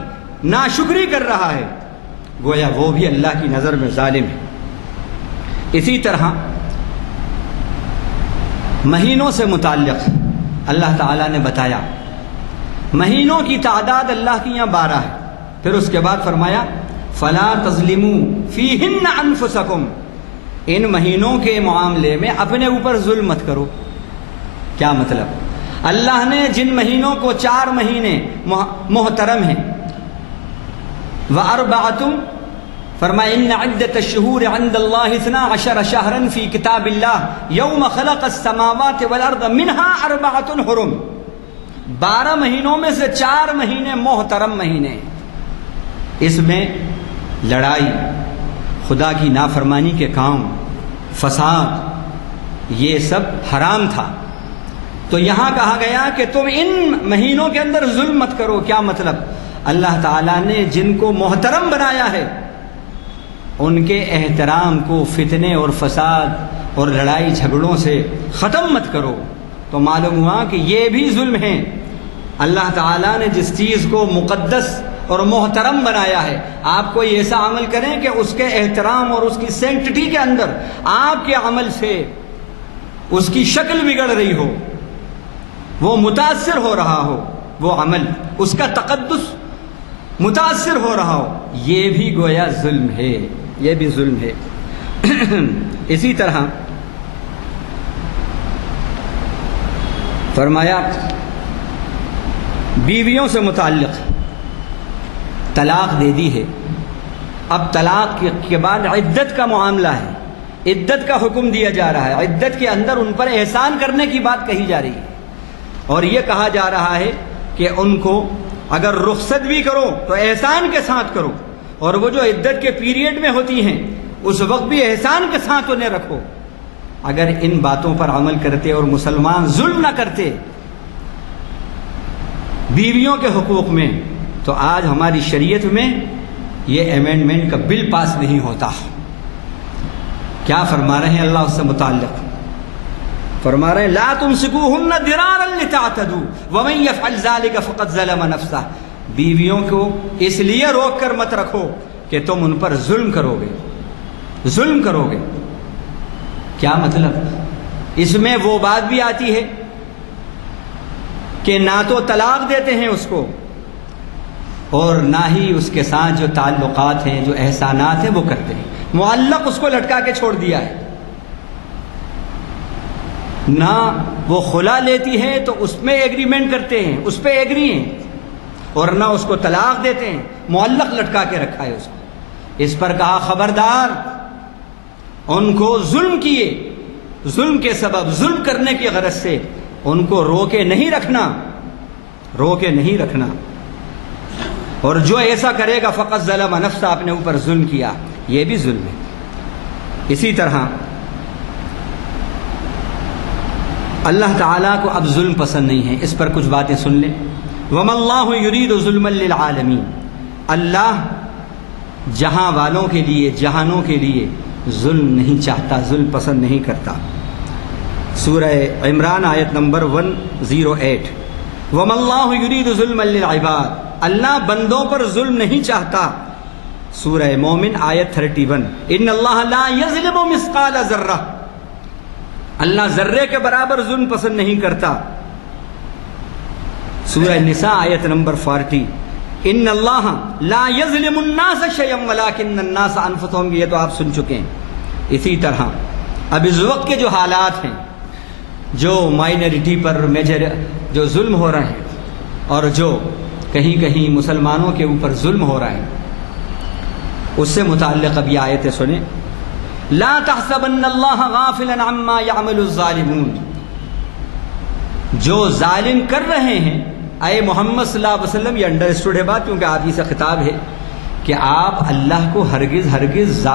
ناشکری کر رہا ہے گویا وہ بھی اللہ کی نظر میں ظالم ہے. اسی طرح مہینوں سے متعلق اللہ تعالیٰ نے بتایا مہینوں کی تعداد اللہ کی یہاں 12 ہے. پھر اس کے بعد فرمایا فلا تظلموا فیہن انفسکم، ان مہینوں کے معاملے میں اپنے اوپر ظلم مت کرو۔ کیا مطلب؟ اللہ نے جن مہینوں کو 4 مہینے محترم ہیں، وَأَرْبَعَةٌ فرمایا ان عدت الشہور عند اللہ 12 شہرا فی کتاب اللہ یوم خلق السماوات والارض منها 4 حرم، 12 مہینوں میں سے 4 مہینے محترم مہینے، اس میں لڑائی، خدا کی نافرمانی کے کام، فساد، یہ سب حرام تھا۔ تو یہاں کہا گیا کہ تم ان مہینوں کے اندر ظلم مت کرو۔ کیا مطلب؟ اللہ تعالیٰ نے جن کو محترم بنایا ہے ان کے احترام کو فتنے اور فساد اور لڑائی جھگڑوں سے ختم مت کرو۔ تو معلوم ہوا کہ یہ بھی ظلم ہے۔ اللہ تعالیٰ نے جس چیز کو مقدس اور محترم بنایا ہے، آپ کوئی ایسا عمل کریں کہ اس کے احترام اور اس کی سینکٹی کے اندر آپ کے عمل سے اس کی شکل بگڑ رہی ہو، وہ متاثر ہو رہا ہو، وہ عمل، اس کا تقدس متاثر ہو رہا ہو، یہ بھی گویا ظلم ہے، یہ بھی ظلم ہے۔ اسی طرح فرمایا بیویوں سے متعلق طلاق دے دی ہے، اب طلاق کے بعد عدت کا معاملہ ہے، عدت کا حکم دیا جا رہا ہے، عدت کے اندر ان پر احسان کرنے کی بات کہی جا رہی ہے، اور یہ کہا جا رہا ہے کہ ان کو اگر رخصت بھی کرو تو احسان کے ساتھ کرو، اور وہ جو عدت کے پیریڈ میں ہوتی ہیں اس وقت بھی احسان کے ساتھ انہیں رکھو۔ اگر ان باتوں پر عمل کرتے اور مسلمان ظلم نہ کرتے بیویوں کے حقوق میں، تو آج ہماری شریعت میں یہ امینڈمنٹ کا بل پاس نہیں ہوتا۔ کیا فرما رہے ہیں اللہ اس سے متعلق؟ فرما رہے ہیں لا تمسکوہن ضرارا لتعتدوا ومن یفعل ذلک فقد ظلم نفسہ، بیویوں کو اس لیے روک کر مت رکھو کہ تم ان پر ظلم کرو گے، ظلم کرو گے۔ کیا مطلب؟ اس میں وہ بات بھی آتی ہے کہ نہ تو طلاق دیتے ہیں اس کو، اور نہ ہی اس کے ساتھ جو تعلقات ہیں، جو احسانات ہیں وہ کرتے ہیں، معلق اس کو لٹکا کے چھوڑ دیا ہے، نہ وہ خلا لیتی ہے تو اس میں ایگریمنٹ کرتے ہیں، اس پہ ایگری ہیں، اور نہ اس کو طلاق دیتے ہیں، معلق لٹکا کے رکھا ہے اس کو۔ اس پر کہا خبردار، ان کو ظلم کیے، ظلم کے سبب، ظلم کرنے کی غرض سے ان کو روکے نہیں رکھنا، روکے نہیں رکھنا، اور جو ایسا کرے گا فقط ظلم نفسہ، اپنے اوپر ظلم کیا، یہ بھی ظلم ہے۔ اسی طرح اللہ تعالیٰ کو اب ظلم پسند نہیں ہے، اس پر کچھ باتیں سن لیں۔ وَمَا اللَّهُ يُرِيدُ ظُلْمًا لِلْعَالَمِينَ، اللہ جہاں والوں کے لیے، جہانوں کے لیے ظلم نہیں چاہتا، ظلم پسند نہیں کرتا۔ سورہ عمران آیت نمبر 108۔ وَمَا اللَّهُ يُرِيدُ ظُلْمًا لِلْعِبَادِ، اللہ بندوں پر ظلم نہیں چاہتا۔ سورہ مومن آیت 31۔ إِنَّ اللَّهَ لَا يَظْلِمُ مِثْقَالَ ذَرَّةٍ، اللہ ذرے کے برابر ظلم پسند نہیں کرتا۔ سورہ نساء آیت نمبر 40۔ ان اللہ لا یظلم الناس شیئا ولکن الناس انفسهم، یہ تو آپ سن چکے ہیں۔ اسی طرح اب اس وقت کے جو حالات ہیں، جو مائنورٹی پر میجر جو ظلم ہو رہے ہیں، اور جو کہیں کہیں مسلمانوں کے اوپر ظلم ہو رہا ہے، اس سے متعلق اب یہ آیتیں سنیں۔ لا تحسبن اللہ غافلا عما يعمل الظالمون، جو ظالم کر رہے ہیں، اے محمد صلی اللہ علیہ وسلم، یہ انڈرسٹوڈ ہے بات، کیونکہ آپ ہی سے خطاب ہے کہ آپ اللہ کو ہرگز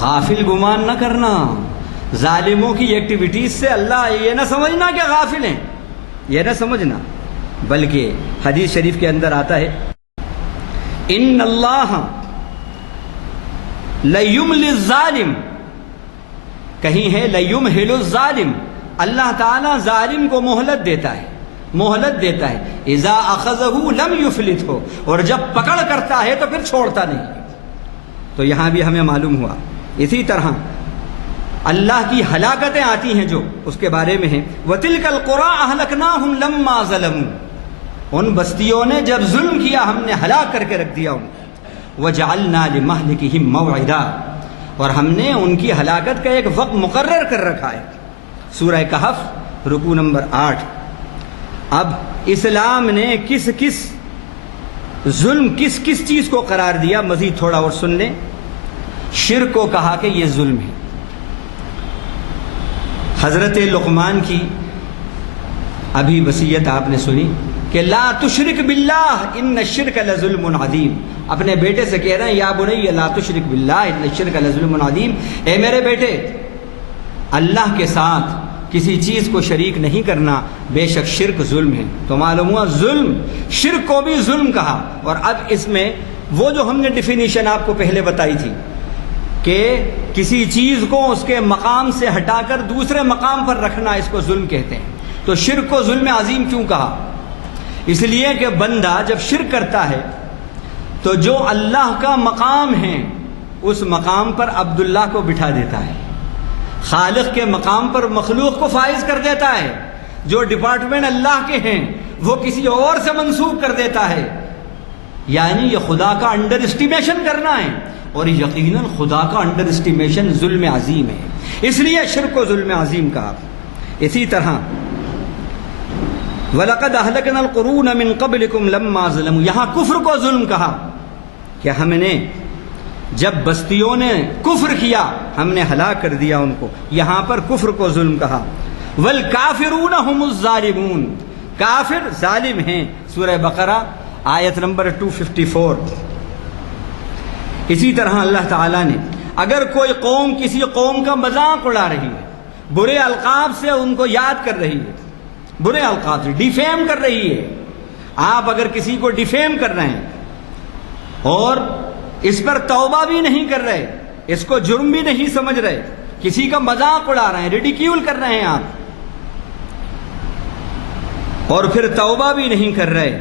غافل گمان نہ کرنا۔ ظالموں کی ایکٹیویٹیز سے اللہ یہ نہ سمجھنا کہ غافل ہیں، یہ نہ سمجھنا، بلکہ حدیث شریف کے اندر آتا ہے ان اللہ لیملی الظالم، کہیں ہے لیمہل الظالم، اللہ تعالیٰ ظالم کو مہلت دیتا ہے، مہلت دیتا ہے، اذا اخذہ لم یفلتہ، اور جب پکڑ کرتا ہے تو پھر چھوڑتا نہیں۔ تو یہاں بھی ہمیں معلوم ہوا۔ اسی طرح اللہ کی ہلاکتیں آتی ہیں جو اس کے بارے میں ہیں، وَتِلْكَ الْقُرَىٰ أَهْلَكْنَاهُمْ لَمَّا ظَلَمُوا، ان بستیوں نے جب ظلم کیا ہم نے ہلاک کر کے رکھ دیا ان کو۔ وَجَعَلْنَا لِمَهْلِكِهِمْ مَوْعِدًا، اور ہم نے ان کی ہلاکت کا ایک وقت مقرر کر رکھا ہے۔ سورہ کہف رکوع نمبر 8۔ اب اسلام نے کس کس ظلم کس کس چیز کو قرار دیا، مزید تھوڑا اور سن لیں۔ شرک کو کہا کہ یہ ظلم ہے۔ حضرت لقمان کی ابھی وصیت آپ نے سنی کہ لا تشرک باللہ ان الشرک لظلم عظیم، اپنے بیٹے سے کہہ رہے ہیں یا بنی لا تشرک باللہ ان الشرک لظلم عظیم، اے میرے بیٹے اللہ کے ساتھ کسی چیز کو شریک نہیں کرنا، بے شک شرک ظلم ہے۔ تو معلوم ہوا ظلم، شرک کو بھی ظلم کہا۔ اور اب اس میں وہ جو ہم نے ڈیفینیشن آپ کو پہلے بتائی تھی کہ کسی چیز کو اس کے مقام سے ہٹا کر دوسرے مقام پر رکھنا، اس کو ظلم کہتے ہیں۔ تو شرک کو ظلم عظیم کیوں کہا؟ اس لیے کہ بندہ جب شرک کرتا ہے تو جو اللہ کا مقام ہے اس مقام پر عبداللہ کو بٹھا دیتا ہے، خالق کے مقام پر مخلوق کو فائز کر دیتا ہے، جو ڈپارٹمنٹ اللہ کے ہیں وہ کسی اور سے منسوب کر دیتا ہے، یعنی یہ خدا کا انڈر اسٹیمیشن کرنا ہے، اور یقیناً خدا کا انڈر اسٹیمیشن ظلم عظیم ہے، اس لیے شرک کو ظلم عظیم کہا۔ اسی طرح وَلَقَدْ أَهْلَكْنَا الْقُرُونَ مِنْ قَبْلِكُمْ لَمَّا ظَلَمُوا، یہاں کفر کو ظلم کہا کہ ہم نے جب بستیوں نے کفر کیا ہم نے ہلاک کر دیا ان کو، یہاں پر کفر کو ظلم کہا۔ وَالْكَافِرُونَ هُمُ الظَّالِمُونَ، کافر ظالم ہیں، سورہ بقرہ آیت نمبر 254۔ اسی طرح اللہ تعالیٰ نے اگر کوئی قوم کسی قوم کا مذاق اڑا رہی ہے، برے القاب سے ان کو یاد کر رہی ہے، برے القاب سے ڈیفیم کر رہی ہے، آپ اگر کسی کو ڈیفیم کر رہے ہیں اور اس پر توبہ بھی نہیں کر رہے، اس کو جرم بھی نہیں سمجھ رہے، کسی کا مذاق اڑا رہے ہیں، ریڈیکیول کر رہے ہیں آپ، اور پھر توبہ بھی نہیں کر رہے،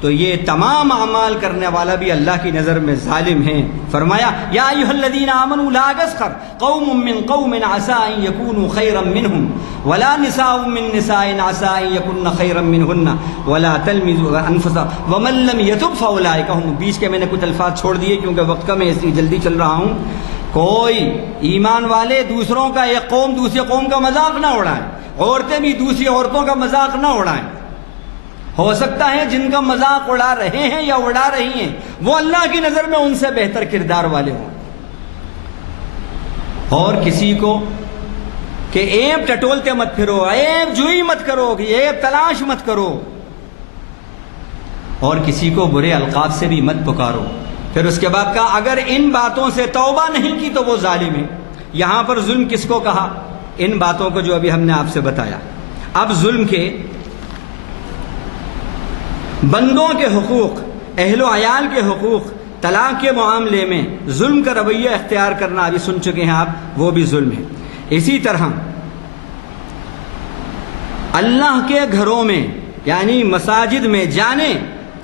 تو یہ تمام اعمال کرنے والا بھی اللہ کی نظر میں ظالم ہیں۔ فرمایا یا ایھا الذین آمنوا لا یسخر قوم من قوم عسى ان یکونوا خیرا منہم ولا نساء من نساء عسى ان یکن خیرا منہن ولا تلمزوا انفسکم ومن لم یتب فاولئک هم، بیچ کے میں نے کچھ الفاظ چھوڑ دیے کیونکہ وقت کم ہے اس لیے جلدی چل رہا ہوں۔ کوئی ایمان والے دوسروں کا، ایک قوم دوسری قوم کا مذاق نہ اڑائیں، عورتیں بھی دوسری عورتوں کا مذاق نہ اڑائیں۔ ہو سکتا ہے جن کا مذاق اڑا رہے ہیں یا اڑا رہی ہیں وہ اللہ کی نظر میں ان سے بہتر کردار والے ہوں۔ اور کسی کو کہ عیب ٹٹولتے مت پھرو، عیب جوئی مت کرو، عیب تلاش مت کرو، اور کسی کو برے القاب سے بھی مت پکارو۔ پھر اس کے بعد کہا اگر ان باتوں سے توبہ نہیں کی تو وہ ظالم ہے۔ یہاں پر ظلم کس کو کہا؟ ان باتوں کو جو ابھی ہم نے آپ سے بتایا۔ اب ظلم کے بندوں کے حقوق، اہل و عیال کے حقوق، طلاق کے معاملے میں ظلم کا رویہ اختیار کرنا ابھی سن چکے ہیں آپ، وہ بھی ظلم ہے۔ اسی طرح اللہ کے گھروں میں یعنی مساجد میں جانے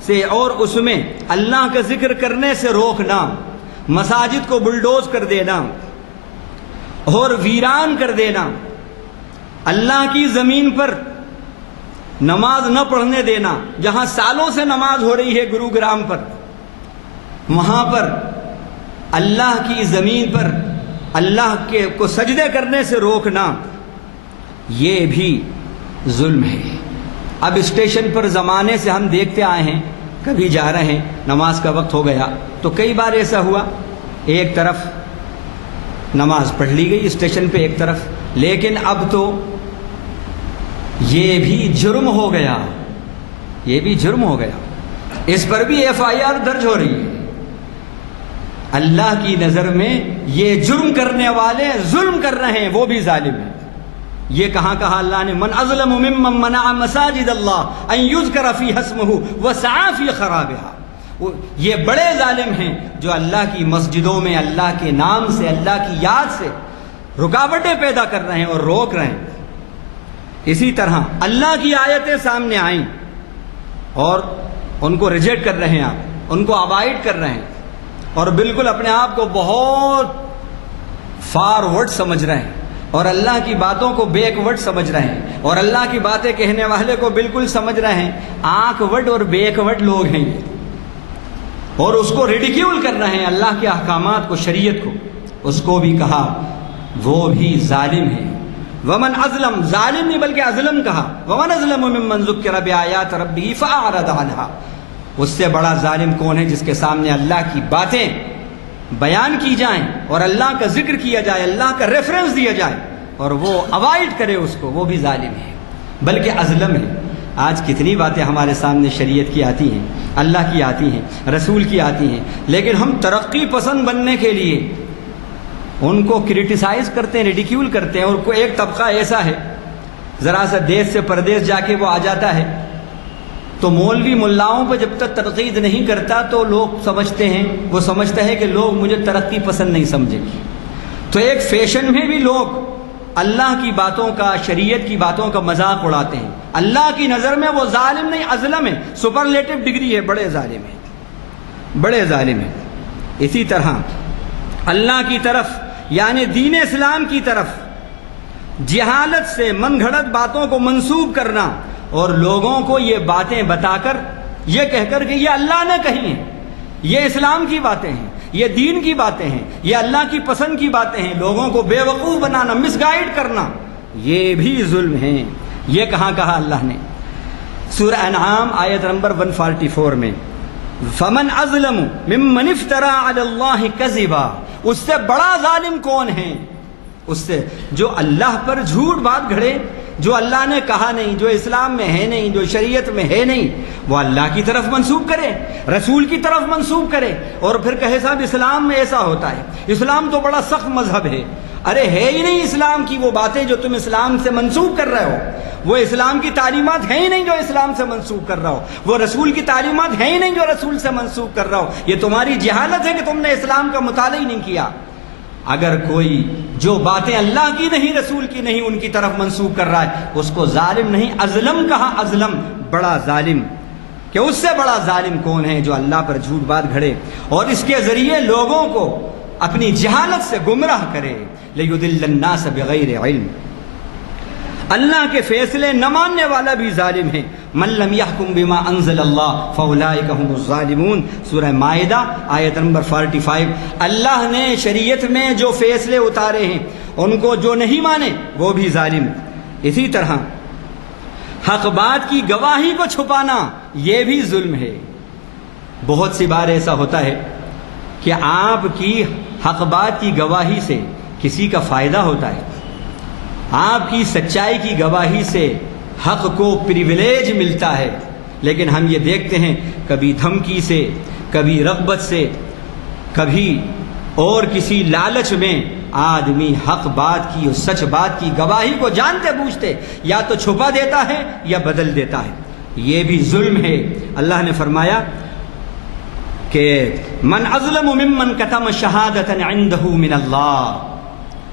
سے اور اس میں اللہ کا ذکر کرنے سے روکنا، مساجد کو بلڈوز کر دینا اور ویران کر دینا، اللہ کی زمین پر نماز نہ پڑھنے دینا، جہاں سالوں سے نماز ہو رہی ہے گروگرام پر، وہاں پر اللہ کی زمین پر اللہ کے کو سجدے کرنے سے روکنا، یہ بھی ظلم ہے۔ اب اسٹیشن پر زمانے سے ہم دیکھتے آئے ہیں، کبھی جا رہے ہیں، نماز کا وقت ہو گیا تو کئی بار ایسا ہوا ایک طرف نماز پڑھ لی گئی اسٹیشن پہ ایک طرف، لیکن اب تو یہ بھی جرم ہو گیا، یہ بھی جرم ہو گیا، اس پر بھی FIR درج ہو رہی ہے۔ اللہ کی نظر میں یہ جرم کرنے والے ظلم کر رہے ہیں، وہ بھی ظالم ہیں۔ یہ کہاں کہا اللہ نے؟ من اظلم ممن منع مساجد اللہ ان یذکر فیہا اسمہ وسعی فی خرابها، یہ بڑے ظالم ہیں جو اللہ کی مسجدوں میں اللہ کے نام سے، اللہ کی یاد سے رکاوٹیں پیدا کر رہے ہیں اور روک رہے ہیں۔ اسی طرح اللہ کی آیتیں سامنے آئیں اور ان کو ریجیکٹ کر رہے ہیں آپ، ان کو اوائڈ کر رہے ہیں اور بالکل اپنے آپ کو بہت فارورڈ سمجھ رہے ہیں اور اللہ کی باتوں کو بیک ورڈ سمجھ رہے ہیں اور اللہ کی باتیں کہنے والے کو بالکل سمجھ رہے ہیں۔ آنکھ ورڈ اور بیک ورڈ لوگ ہیں یہ، اور اس کو ریڈیکیول کر رہے ہیں، اللہ کے احکامات کو، شریعت کو، اس کو بھی کہا وہ بھی ظالم ہے۔ ومن ازلم، ظالم نہیں بلکہ ازلم کہا، ومن ازلم ممن ذکر بآیات ربہ فاعرض عنہا، اس سے بڑا ظالم کون ہے جس کے سامنے اللہ کی باتیں بیان کی جائیں اور اللہ کا ذکر کیا جائے، اللہ کا ریفرنس دیا جائے اور وہ اوائڈ کرے اس کو، وہ بھی ظالم ہے بلکہ ازلم ہے۔ آج کتنی باتیں ہمارے سامنے شریعت کی آتی ہیں، اللہ کی آتی ہیں، رسول کی آتی ہیں، لیکن ہم ترقی پسند بننے کے لیے ان کو کرٹیسائز کرتے ہیں، ریڈیکیول کرتے ہیں۔ اور کوئی ایک طبقہ ایسا ہے، ذرا سا دیس سے پردیس جا کے وہ آ جاتا ہے تو مولوی ملاؤں پہ جب تک تنقید نہیں کرتا تو لوگ سمجھتے ہیں، وہ سمجھتا ہے کہ لوگ مجھے ترقی پسند نہیں سمجھیں گے۔ تو ایک فیشن میں بھی لوگ اللہ کی باتوں کا، شریعت کی باتوں کا مذاق اڑاتے ہیں۔ اللہ کی نظر میں وہ ظالم نہیں، ازلم ہے، سپرلیٹو ڈگری ہے، بڑے ظالم ہیں، بڑے ظالم ہیں۔ اسی طرح اللہ کی طرف یعنی دین اسلام کی طرف جہالت سے من گھڑت باتوں کو منسوب کرنا اور لوگوں کو یہ باتیں بتا کر، یہ کہہ کر کہ یہ اللہ نے کہی ہیں، یہ اسلام کی باتیں ہیں، یہ دین کی باتیں ہیں، یہ اللہ کی پسند کی باتیں ہیں، لوگوں کو بے وقوف بنانا، مس گائیڈ کرنا، یہ بھی ظلم ہے۔ یہ کہاں کہا اللہ نے؟ سورہ انعام آیت نمبر 144 میں، فمن اظلم ممن افترى علی اللہ کذبا، اس سے بڑا ظالم کون ہے؟ اس سے جو اللہ پر جھوٹ بات گھڑے، جو اللہ نے کہا نہیں، جو اسلام میں ہے نہیں، جو شریعت میں ہے نہیں، وہ اللہ کی طرف منسوب کرے، رسول کی طرف منسوب کرے اور پھر کہے صاحب اسلام میں ایسا ہوتا ہے، اسلام تو بڑا سخت مذہب ہے۔ ارے ہے ہی نہیں اسلام کی وہ باتیں جو تم اسلام سے منسوب کر رہے ہو، وہ اسلام کی تعلیمات ہیں ہی نہیں جو اسلام سے منسوب کر رہا ہو، وہ رسول کی تعلیمات ہیں ہی نہیں جو رسول سے منسوب کر رہا ہو۔ یہ تمہاری جہالت ہے کہ تم نے اسلام کا مطالعہ ہی نہیں کیا۔ اگر کوئی جو باتیں اللہ کی نہیں، رسول کی نہیں، ان کی طرف منسوب کر رہا ہے، اس کو ظالم نہیں، ازلم کہا، ازلم بڑا ظالم، کہ اس سے بڑا ظالم کون ہے جو اللہ پر جھوٹ بات گھڑے اور اس کے ذریعے لوگوں کو اپنی جہالت سے گمراہ کرے۔ لیضل الناس بغیر علم، اللہ کے فیصلے نہ ماننے والا بھی ظالم ہے۔ من لم يحكم بما انزل اللہ فاولئک هم الظالمون، سورہ مائدہ آیت نمبر 45۔ اللہ نے شریعت میں جو فیصلے اتارے ہیں ان کو جو نہیں مانے وہ بھی ظالم۔ اسی طرح حق بات کی گواہی کو چھپانا یہ بھی ظلم ہے۔ بہت سی بار ایسا ہوتا ہے کہ آپ کی حق بات کی گواہی سے کسی کا فائدہ ہوتا ہے، آپ کی سچائی کی گواہی سے حق کو پریویلیج ملتا ہے، لیکن ہم یہ دیکھتے ہیں کبھی دھمکی سے، کبھی رغبت سے، کبھی اور کسی لالچ میں آدمی حق بات کی اور سچ بات کی گواہی کو جانتے بوجھتے یا تو چھپا دیتا ہے یا بدل دیتا ہے، یہ بھی ظلم ہے۔ اللہ نے فرمایا کہ من اظلم ممن کتم شہادۃ عنده من اللہ،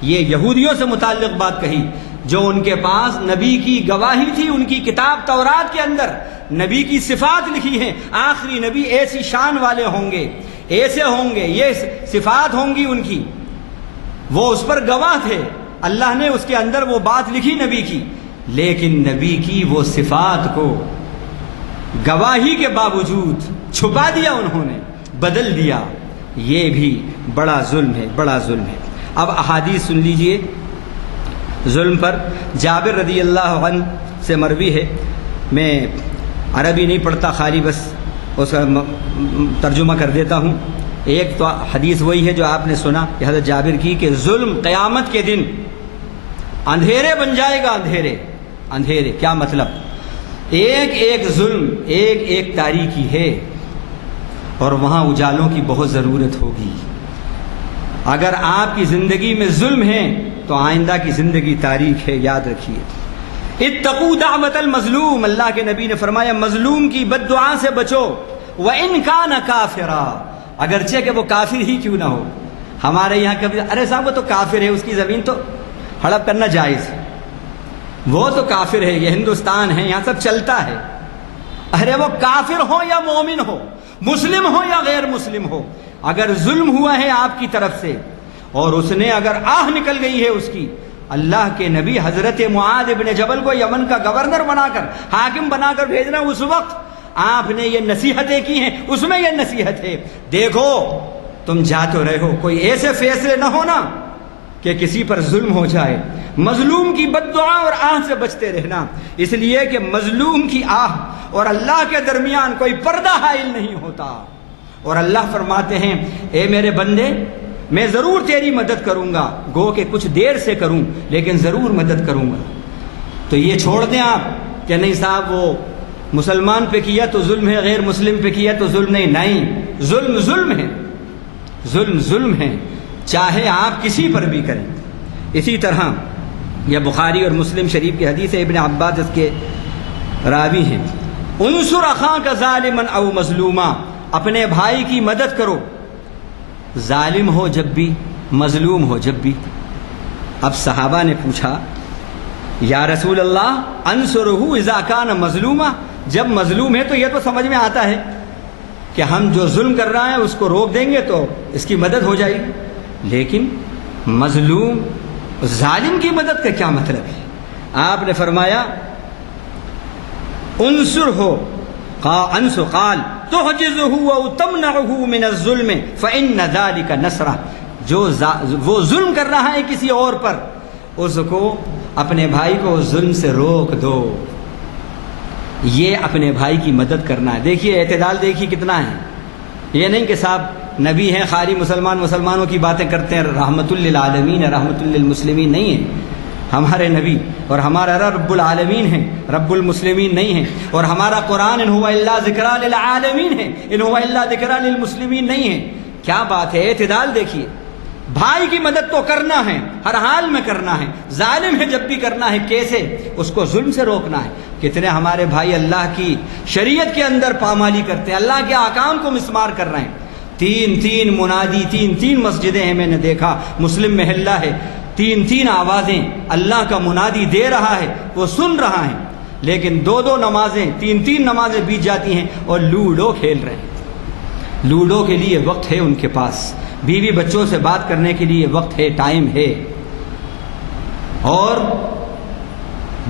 یہ یہودیوں سے متعلق بات کہی جو ان کے پاس نبی کی گواہی تھی، ان کی کتاب تورات کے اندر نبی کی صفات لکھی ہیں، آخری نبی ایسی شان والے ہوں گے، ایسے ہوں گے، یہ صفات ہوں گی ان کی، وہ اس پر گواہ تھے، اللہ نے اس کے اندر وہ بات لکھی نبی کی، لیکن نبی کی وہ صفات کو گواہی کے باوجود چھپا دیا، انہوں نے بدل دیا، یہ بھی بڑا ظلم ہے، بڑا ظلم ہے۔ اب احادیث سن لیجئے ظلم پر۔ جابر رضی اللہ عنہ سے مروی ہے، میں عربی نہیں پڑھتا، خالی بس اس کا ترجمہ کر دیتا ہوں۔ ایک تو حدیث وہی ہے جو آپ نے سنا کہ حضرت جابر کی کہ ظلم قیامت کے دن اندھیرے بن جائے گا، اندھیرے اندھیرے، کیا مطلب؟ ایک ایک ظلم ایک ایک تاریکی ہے اور وہاں اجالوں کی بہت ضرورت ہوگی۔ اگر آپ کی زندگی میں ظلم ہے تو آئندہ کی زندگی تاریک ہے، یاد رکھیے۔ اتقوا دعوت المظلوم، اللہ کے نبی نے فرمایا مظلوم کی بد دعا سے بچو، وَإِن كَانَ كَافِرًا، اگرچہ کہ وہ کافر ہی کیوں نہ ہو۔ ہمارے یہاں کبھی ارے صاحب وہ تو کافر ہے، اس کی زمین تو ہڑپ کرنا جائز ہے، وہ تو کافر ہے، یہ ہندوستان ہے، یہاں سب چلتا ہے۔ ارے وہ کافر ہو یا مومن ہو، مسلم ہو یا غیر مسلم ہو، اگر ظلم ہوا ہے آپ کی طرف سے اور اس نے اگر آہ نکل گئی ہے اس کی، اللہ کے نبی حضرت معاذ ابن جبل کو یمن کا گورنر بنا کر، حاکم بنا کر بھیجنا، اس وقت آپ نے یہ نصیحتیں کی ہیں، اس میں یہ نصیحت ہے، دیکھو تم جا تو رہے ہو، کوئی ایسے فیصلے نہ ہونا کہ کسی پر ظلم ہو جائے، مظلوم کی بد دعا اور آہ سے بچتے رہنا، اس لیے کہ مظلوم کی آہ اور اللہ کے درمیان کوئی پردہ حائل نہیں ہوتا۔ اور اللہ فرماتے ہیں اے میرے بندے میں ضرور تیری مدد کروں گا، گو کہ کچھ دیر سے کروں لیکن ضرور مدد کروں گا۔ تو یہ چھوڑ دیں آپ کہ نہیں صاحب وہ مسلمان پہ کیا تو ظلم ہے، غیر مسلم پہ کیا تو ظلم نہیں، ظلم ظلم ہے، ظلم ظلم ہے، چاہے آپ کسی پر بھی کریں۔ اسی طرح یہ بخاری اور مسلم شریف کی حدیث ہے، ابن عباس اس کے راوی ہیں، انصر اخاک ظالما او مظلوما، اپنے بھائی کی مدد کرو، ظالم ہو جب بھی، مظلوم ہو جب بھی۔ اب صحابہ نے پوچھا یا رسول اللہ انصرہ اذا کان مظلوما، جب مظلوم ہے تو یہ تو سمجھ میں آتا ہے کہ ہم جو ظلم کر رہا ہے اس کو روک دیں گے تو اس کی مدد ہو جائے گی، لیکن مظلوم ظالم کی مدد کا کیا مطلب ہے؟ آپ نے فرمایا انصر ہو انصر قال تحجزه او تمنعه من الظلم فان ذلك نصرہ، جو وہ ظلم کر رہا ہے کسی اور پر اس کو اپنے بھائی کو ظلم سے روک دو، یہ اپنے بھائی کی مدد کرنا ہے۔ دیکھیے اعتدال دیکھیے کتنا ہے، یہ نہیں کہ صاحب نبی ہیں خالی مسلمانوں کی باتیں کرتے ہیں، رحمت للعالمین رحمت للمسلمین نہیں ہے، ہمارے نبی اور ہمارا رب العالمین ہیں، رب المسلمین نہیں ہیں، اور ہمارا قرآن ان ہوا الا ذکری للعالمین ہے، ان ہوا الا ذکری للمسلمین نہیں ہے۔ کیا بات ہے، اعتدال دیکھیے، بھائی کی مدد تو کرنا ہے، ہر حال میں کرنا ہے، ظالم ہے جب بھی کرنا ہے، کیسے؟ اس کو ظلم سے روکنا ہے۔ کتنے ہمارے بھائی اللہ کی شریعت کے اندر پامالی کرتے ہیں، اللہ کے احکام کو مسمار کر رہے ہیں، تین منادی، تین مسجدیں ہیں، میں نے دیکھا مسلم محلہ ہے، تین آوازیں اللہ کا منادی دے رہا ہے، وہ سن رہا ہے، لیکن دو نمازیں، تین نمازیں بیت جاتی ہیں اور لوڈو کھیل رہے ہیں۔ لوڈو کے لیے وقت ہے ان کے پاس، بیوی بچوں سے بات کرنے کے لیے وقت ہے، ٹائم ہے، اور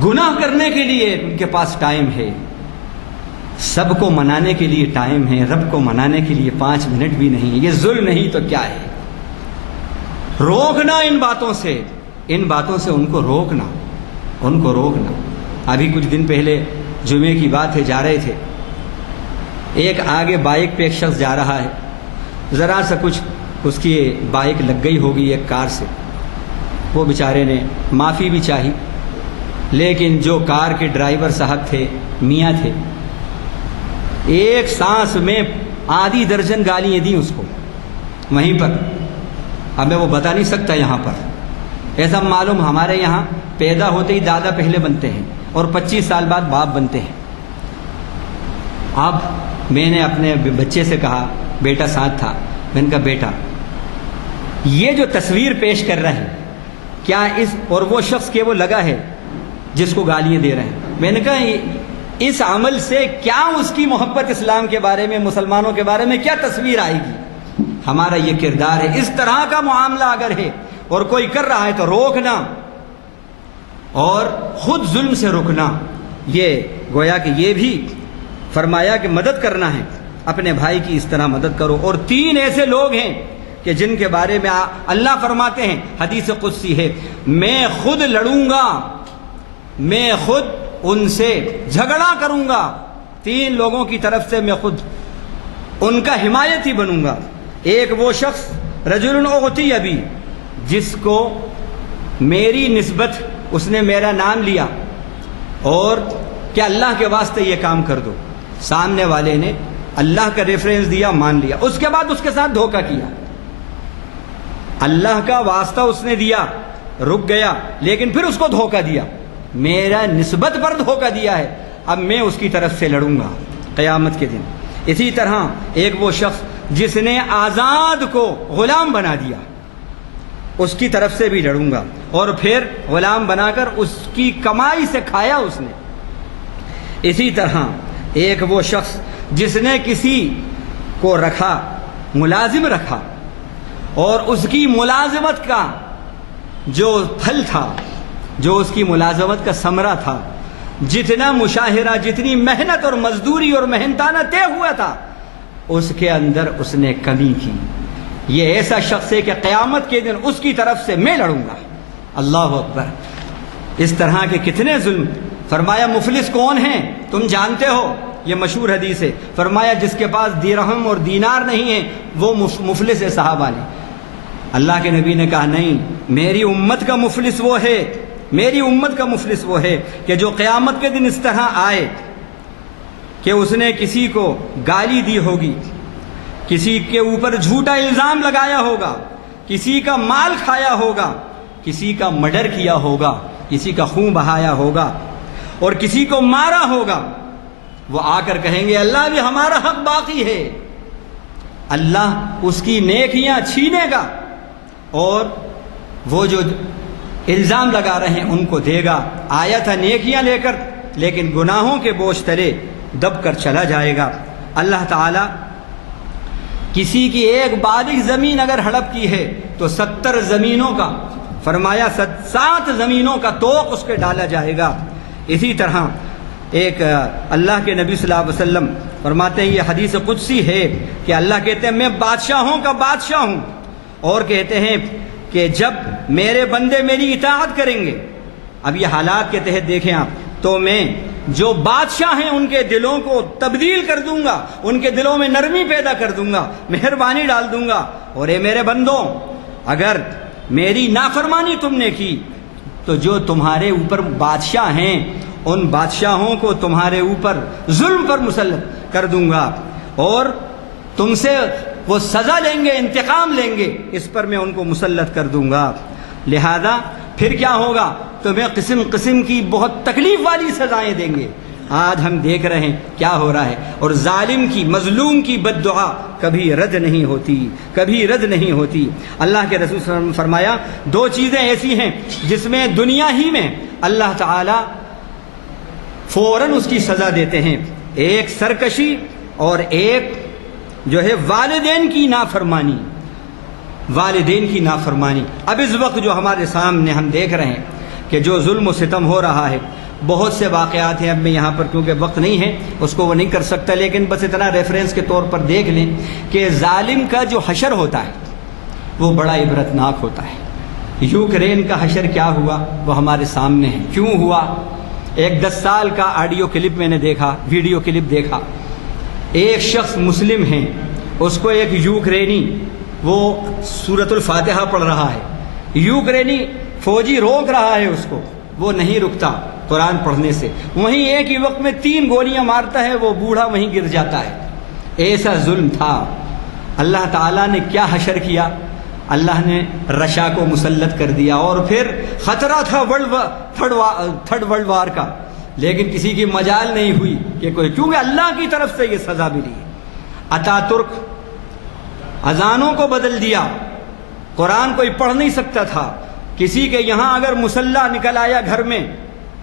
گناہ کرنے کے لیے ان کے پاس ٹائم ہے، سب کو منانے کے لیے ٹائم ہے، رب کو منانے کے لیے 5 منٹ بھی نہیں۔ یہ ظلم نہیں تو کیا ہے؟ روکنا ان باتوں سے ان کو روکنا۔ ابھی کچھ دن پہلے جمعے کی بات ہے، جا رہے تھے، ایک آگے بائک پہ ایک شخص جا رہا ہے، ذرا سا کچھ اس کی بائک لگ گئی ہوگی ایک کار سے، وہ بیچارے نے معافی بھی چاہی، لیکن جو کار کے ڈرائیور صاحب تھے، میاں تھے، ایک سانس میں آدھی درجن گالیاں دیں اس کو وہیں پر۔ اب میں وہ بتا نہیں سکتا یہاں پر، ایسا معلوم ہمارے یہاں پیدا ہوتے ہی دادا پہلے بنتے ہیں اور 25 سال بعد باپ بنتے ہیں۔ اب میں نے اپنے بچے سے کہا، بیٹا ساتھ تھا، میں نے کہا بیٹا یہ جو تصویر پیش کر رہے ہیں کیا اور وہ شخص کے وہ لگا ہے جس کو گالیاں دے رہے ہیں، میں نے کہا اس عمل سے کیا اس کی محبت اسلام کے بارے میں، مسلمانوں کے بارے میں کیا تصویر آئے گی؟ ہمارا یہ کردار ہے، اس طرح کا معاملہ اگر ہے اور کوئی کر رہا ہے تو روکنا اور خود ظلم سے رکنا۔ یہ گویا کہ یہ بھی فرمایا کہ مدد کرنا ہے، اپنے بھائی کی اس طرح مدد کرو۔ اور 3 ایسے لوگ ہیں کہ جن کے بارے میں اللہ فرماتے ہیں، حدیث قدسی ہے، میں خود لڑوں گا، میں خود ان سے جھگڑا کروں گا، 3 لوگوں کی طرف سے میں خود ان کا حمایتی بنوں گا۔ ایک وہ شخص رجل اعطی ابی، جس کو میری نسبت، اس نے میرا نام لیا اور کہ اللہ کے واسطے یہ کام کر دو، سامنے والے نے اللہ کا ریفرنس دیا، مان لیا، اس کے بعد اس کے ساتھ دھوکہ کیا، اللہ کا واسطہ اس نے دیا، رک گیا، لیکن پھر اس کو دھوکہ دیا، میرا نسبت پر دھوکہ دیا ہے، اب میں اس کی طرف سے لڑوں گا قیامت کے دن۔ اسی طرح ایک وہ شخص جس نے آزاد کو غلام بنا دیا، اس کی طرف سے بھی لڑوں گا، اور پھر غلام بنا کر اس کی کمائی سے کھایا اس نے۔ اسی طرح ایک وہ شخص جس نے کسی کو رکھا، ملازم رکھا، اور اس کی ملازمت کا جو پھل تھا، جو اس کی ملازمت کا ثمرہ تھا، جتنا مشاہرہ، جتنی محنت اور مزدوری اور محنتانہ طے ہوا تھا، اس کے اندر اس نے کمی کی۔ یہ ایسا شخص ہے کہ قیامت کے دن اس کی طرف سے میں لڑوں گا۔ اللہ اکبر۔ اس طرح کے کتنے ظلم۔ فرمایا مفلس کون ہیں تم جانتے ہو، یہ مشہور حدیث ہے۔ فرمایا جس کے پاس درہم اور دینار نہیں ہے وہ مفلس ہے۔ صحابہ نے، اللہ کے نبی نے کہا نہیں، میری امت کا مفلس وہ ہے، میری امت کا مفلس وہ ہے کہ جو قیامت کے دن اس طرح آئے کہ اس نے کسی کو گالی دی ہوگی، کسی کے اوپر جھوٹا الزام لگایا ہوگا، کسی کا مال کھایا ہوگا، کسی کا مرڈر کیا ہوگا، کسی کا خون بہایا ہوگا اور کسی کو مارا ہوگا۔ وہ آ کر کہیں گے اللہ بھی ہمارا حق باقی ہے۔ اللہ اس کی نیکیاں چھینے گا اور وہ جو الزام لگا رہے ہیں ان کو دے گا۔ آیا تھا نیکیاں لے کر، لیکن گناہوں کے بوجھ تلے دب کر چلا جائے گا۔ اللہ تعالی کسی کی ایک بالغ زمین اگر ہڑپ کی ہے تو 70 زمینوں کا، فرمایا 7 زمینوں کا توق اس کے ڈالا جائے گا۔ اسی طرح ایک اللہ کے نبی صلی اللہ علیہ وسلم فرماتے ہیں، یہ حدیث قدسی ہے کہ اللہ کہتے ہیں میں بادشاہوں کا بادشاہ ہوں، اور کہتے ہیں کہ جب میرے بندے میری اطاعت کریں گے، اب یہ حالات کے تحت دیکھیں آپ، تو میں جو بادشاہ ہیں ان کے دلوں کو تبدیل کر دوں گا، ان کے دلوں میں نرمی پیدا کر دوں گا، مہربانی ڈال دوں گا، اور اے میرے بندوں اگر میری نافرمانی تم نے کی تو جو تمہارے اوپر بادشاہ ہیں ان بادشاہوں کو تمہارے اوپر ظلم پر مسلط کر دوں گا، اور تم سے وہ سزا لیں گے، انتقام لیں گے، اس پر میں ان کو مسلط کر دوں گا۔ لہذا پھر کیا ہوگا؟ تمہیں قسم قسم کی بہت تکلیف والی سزائیں دیں گے۔ آج ہم دیکھ رہے ہیں کیا ہو رہا ہے، اور ظالم کی، مظلوم کی بد دعا کبھی رد نہیں ہوتی، کبھی رد نہیں ہوتی۔ اللہ کے رسول صلی اللہ علیہ وسلم نے فرمایا 2 چیزیں ایسی ہیں جس میں دنیا ہی میں اللہ تعالی فوراً اس کی سزا دیتے ہیں، ایک سرکشی اور ایک جو ہے والدین کی نافرمانی، والدین کی نافرمانی۔ اب اس وقت جو ہمارے سامنے ہم دیکھ رہے ہیں کہ جو ظلم و ستم ہو رہا ہے، بہت سے واقعات ہیں، اب میں یہاں پر کیونکہ وقت نہیں ہے اس کو وہ نہیں کر سکتا، لیکن بس اتنا ریفرنس کے طور پر دیکھ لیں کہ ظالم کا جو حشر ہوتا ہے وہ بڑا عبرتناک ہوتا ہے۔ یوکرین کا حشر کیا ہوا وہ ہمارے سامنے ہے۔ کیوں ہوا؟ ایک 10 سال کا آڈیو کلپ میں نے دیکھا، ویڈیو کلپ دیکھا، ایک شخص مسلم ہے، اس کو ایک یوکرینی وہ سورۃ الفاتحہ پڑھ رہا ہے، یوکرینی فوجی روک رہا ہے اس کو، وہ نہیں رکتا قرآن پڑھنے سے، وہیں ایک ہی وقت میں 3 گولیاں مارتا ہے، وہ بوڑھا وہیں گر جاتا ہے۔ ایسا ظلم تھا۔ اللہ تعالیٰ نے کیا حشر کیا؟ اللہ نے رشا کو مسلط کر دیا، اور پھر خطرہ تھا تھرڈ ورلڈ وار کا، لیکن کسی کی مجال نہیں ہوئی کہ کوئی، کیونکہ اللہ کی طرف سے یہ سزا ملی ہے۔ اتا ترک اذانوں کو بدل دیا، قرآن کوئی پڑھ نہیں سکتا تھا، کسی کے یہاں اگر مسلح نکل آیا گھر میں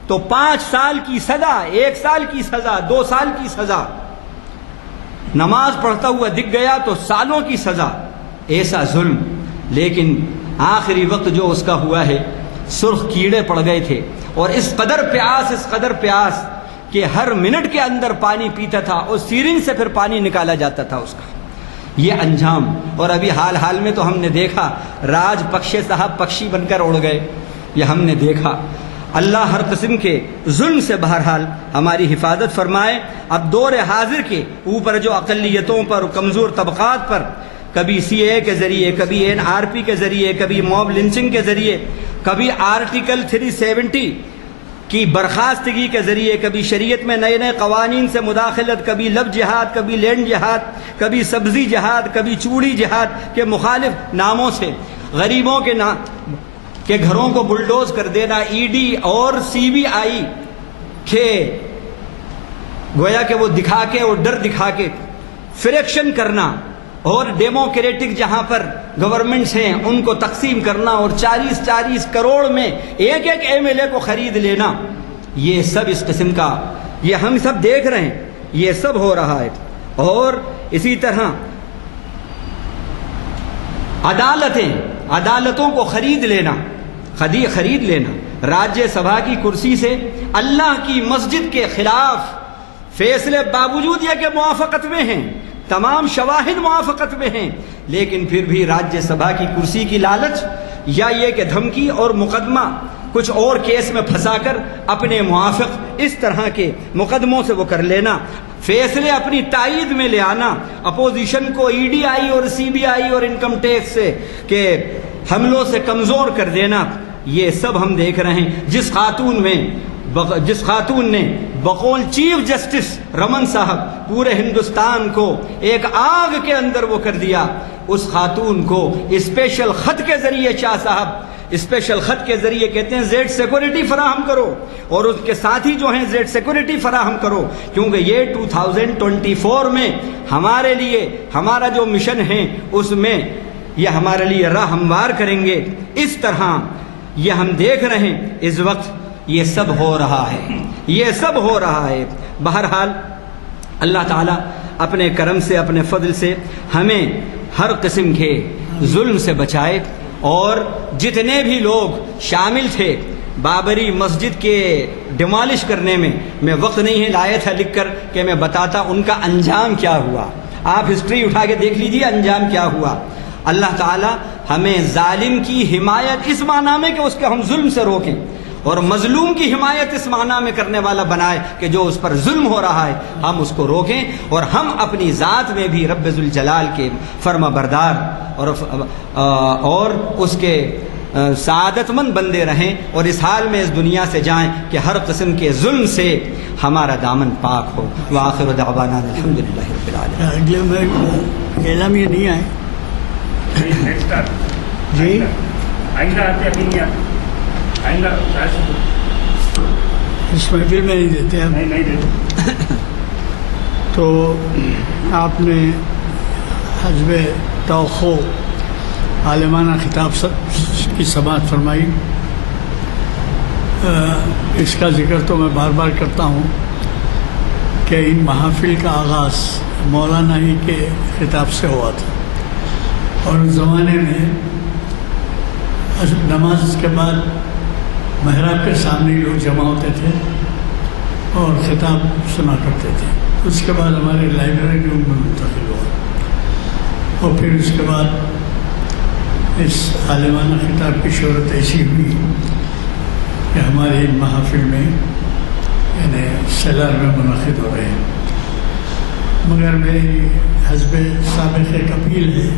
تو 5 سال کی سزا، 1 سال کی سزا، 2 سال کی سزا، نماز پڑھتا ہوا دکھ گیا تو سالوں کی سزا۔ ایسا ظلم، لیکن آخری وقت جو اس کا ہوا ہے، سرخ کیڑے پڑ گئے تھے، اور اس قدر پیاس کہ ہر منٹ کے اندر پانی پیتا تھا، اور سیرنج سے پھر پانی نکالا جاتا تھا اس کا۔ یہ انجام، اور ابھی حال میں تو ہم نے دیکھا راج پکشے صاحب پکشی بن کر اڑ گئے، یہ ہم نے دیکھا۔ اللہ ہر قسم کے ظلم سے بہرحال ہماری حفاظت فرمائے۔ اب دور حاضر کے اوپر جو اقلیتوں پر، کمزور طبقات پر، کبھی CAA کے ذریعے، کبھی NRP کے ذریعے، کبھی موب لنچنگ کے ذریعے، کبھی آرٹیکل 370 کی برخاستگی کے ذریعے، کبھی شریعت میں نئے قوانین سے مداخلت، کبھی لو جہاد، کبھی لینڈ جہاد، کبھی سبزی جہاد، کبھی چوڑی جہاد کے مخالف ناموں سے غریبوں کے گھروں کو بلڈوز کر دینا، ED اور CBI کے گویا کہ وہ دکھا کے اور ڈر دکھا کے فریکشن کرنا، اور ڈیموکریٹک جہاں پر گورنمنٹس ہیں ان کو تقسیم کرنا، اور 40 کروڑ میں ایک MLA کو خرید لینا، یہ سب اس قسم کا، یہ ہم سب دیکھ رہے ہیں، یہ سب ہو رہا ہے۔ اور اسی طرح عدالتوں کو خرید لینا، راجیہ سبھا کی کرسی سے اللہ کی مسجد کے خلاف فیصلے باوجود یہ کہ موافقت میں ہیں، تمام شواہد موافقت میں ہیں، لیکن پھر بھی راجیہ سبھا کی کرسی کی لالچ یا یہ کہ دھمکی اور مقدمہ کچھ اور کیس میں پھنسا کر اپنے موافق اس طرح کے مقدموں سے وہ کر لینا، فیصلے اپنی تائید میں لے آنا، اپوزیشن کو ای ڈی آئی اور سی بی آئی اور انکم ٹیکس سے کہ حملوں سے کمزور کر دینا، یہ سب ہم دیکھ رہے ہیں۔ جس خاتون نے بقول چیف جسٹس رمن صاحب پورے ہندوستان کو ایک آگ کے اندر وہ کر دیا، اس خاتون کو اسپیشل خط کے ذریعے شاہ صاحب اسپیشل خط کے ذریعے کہتے ہیں زیڈ سیکورٹی فراہم کرو، اور اس کے ساتھی جو ہیں زیڈ سیکورٹی فراہم کرو، کیونکہ یہ 2024 میں ہمارے لیے ہمارا جو مشن ہے اس میں یہ ہمارے لیے راہ ہموار کریں گے۔ اس طرح یہ ہم دیکھ رہے ہیں اس وقت یہ سب ہو رہا ہے، یہ سب ہو رہا ہے۔ بہرحال اللہ تعالیٰ اپنے کرم سے اپنے فضل سے ہمیں ہر قسم کے ظلم سے بچائے، اور جتنے بھی لوگ شامل تھے بابری مسجد کے ڈیمالش کرنے میں وقت نہیں ہے لایا تھا لکھ کر کہ میں بتاتا ان کا انجام کیا ہوا، آپ ہسٹری اٹھا کے دیکھ لیجیے انجام کیا ہوا۔ اللہ تعالیٰ ہمیں ظالم کی حمایت اس معنی میں کہ اس کے ہم ظلم سے روکیں، اور مظلوم کی حمایت اس معنی میں کرنے والا بنائے کہ جو اس پر ظلم ہو رہا ہے ہم اس کو روکیں، اور ہم اپنی ذات میں بھی رب ذوالجلال کے فرما بردار اور اس کے سعادت مند بندے رہیں، اور اس حال میں اس دنیا سے جائیں کہ ہر قسم کے ظلم سے ہمارا دامن پاک ہو۔ وآخر دعوانا الحمدللہ رب العالمین۔ اگلے میں اعلام یہ نہیں آئے جی آئندہ آتے ابھی نہیں آتے، آئندہ اس محفل میں نہیں دیتے ہم، نہیں دیتے۔ تو آپ نے حزب توخو عالمانہ خطاب کی سماعت فرمائی، اس کا ذکر تو میں بار بار کرتا ہوں کہ ان محافل کا آغاز مولانا ہی کے خطاب سے ہوا تھا، اور اس زمانے میں نماز کے بعد محراب کے سامنے لوگ جمع ہوتے تھے اور خطاب سنا کرتے تھے۔ اس کے بعد ہمارے لائبریری روم میں منتقل ہوا، اور پھر اس کے بعد اس عالمانہ خطاب کی شہرت ایسی ہوئی کہ ہمارے محافل میں یعنی سیلار میں منعقد ہو رہے ہیں۔ مگر میری حزب سابق ایک اپیل ہے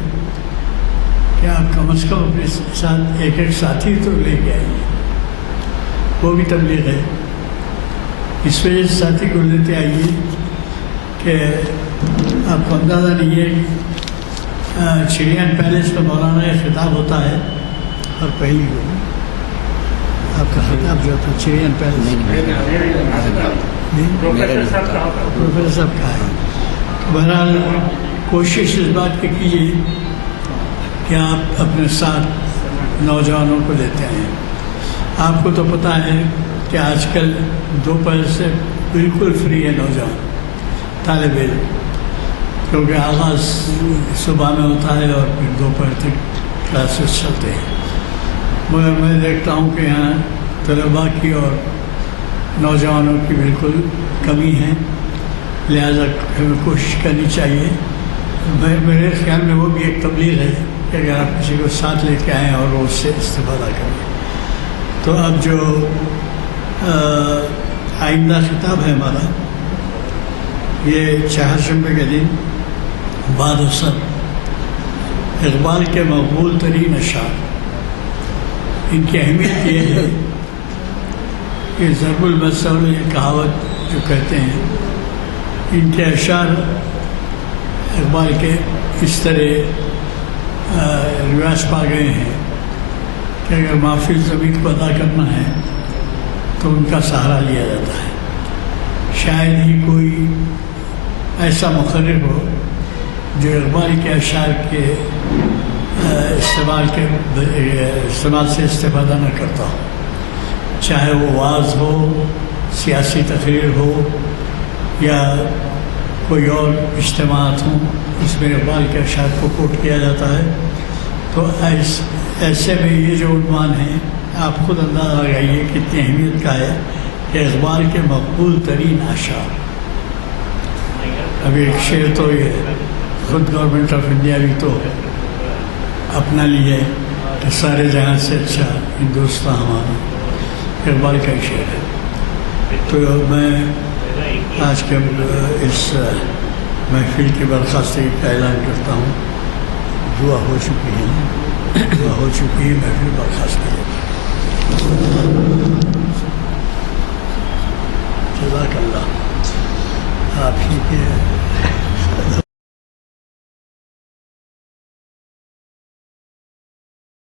کہ آپ کم از کم اپنے ساتھ ایک ساتھی تو لے کے آئیے، وہ بھی تبلیغ ہے۔ اس وجہ سے ساتھی کو لیتے آئیے کہ آپ کو اندازہ نہیں ہے چڑیان پیلس میں مولانا کا خطاب ہوتا ہے، اور پہلی آپ کا خطاب جو ہوتا ہے چڑیان پیلس پروفیسر صاحب کا ہے۔ بہرحال کوشش اس بات کی کیجیے کہ آپ اپنے ساتھ نوجوانوں کو لیتے ہیں۔ آپ کو تو پتہ ہے کہ آج کل دوپہر سے بالکل فری ہے نوجوان طالب علم، کیونکہ آغاز صبح میں ہوتا ہے اور پھر دوپہر تک کلاسز چلتے ہیں۔ مگر میں دیکھتا ہوں کہ یہاں طلباء کی اور نوجوانوں کی بالکل کمی ہے، لہذا ہمیں کوشش کرنی چاہیے۔ میرے خیال میں وہ بھی ایک تبلیغ ہے کہ اگر آپ کسی کو ساتھ لے کے آئیں اور وہ اس سے استفادہ کریں۔ تو اب جو آئندہ خطاب ہے ہمارا، یہ چہارشنبے کے دن بعد اثر اقبال کے مقبول ترین اشعار، ان کی اہمیت یہ ہے کہ ضرب المثل یہ کہاوت جو کہتے ہیں، ان کے اشعار اقبال کے اس طرح رواج پا گئے ہیں کہ اگر محفل زمین کو ادا کرنا ہے تو ان کا سہارا لیا جاتا ہے۔ شاید ہی کوئی ایسا مقرر ہو جو اقبال کے اشعار کے استعمال سے استفادہ نہ کرتا ہو، چاہے وہ وعظ ہو، سیاسی تقریر ہو، یا کوئی اور اجتماعات ہوں، اس میں اقبال کے اشعار کو کوٹ کیا جاتا ہے۔ تو ایسے میں یہ جو عنوان ہیں آپ خود اندازہ لگائیے کتنی اہمیت کا ہے کہ اقبال کے مقبول ترین اشعار. ابھی ایک شعر تو یہ خود گورنمنٹ آف انڈیا بھی تو اپنا لیے کہ سارے جہاں سے اچھا ہندوستان ہمارا، اقبال کا ایک شعر ہے. تو میں آج کے اس محفل کی برخاستگی کا اعلان کرتا ہوں. دعا ہو چکی ہے، محفل برخاست ہے.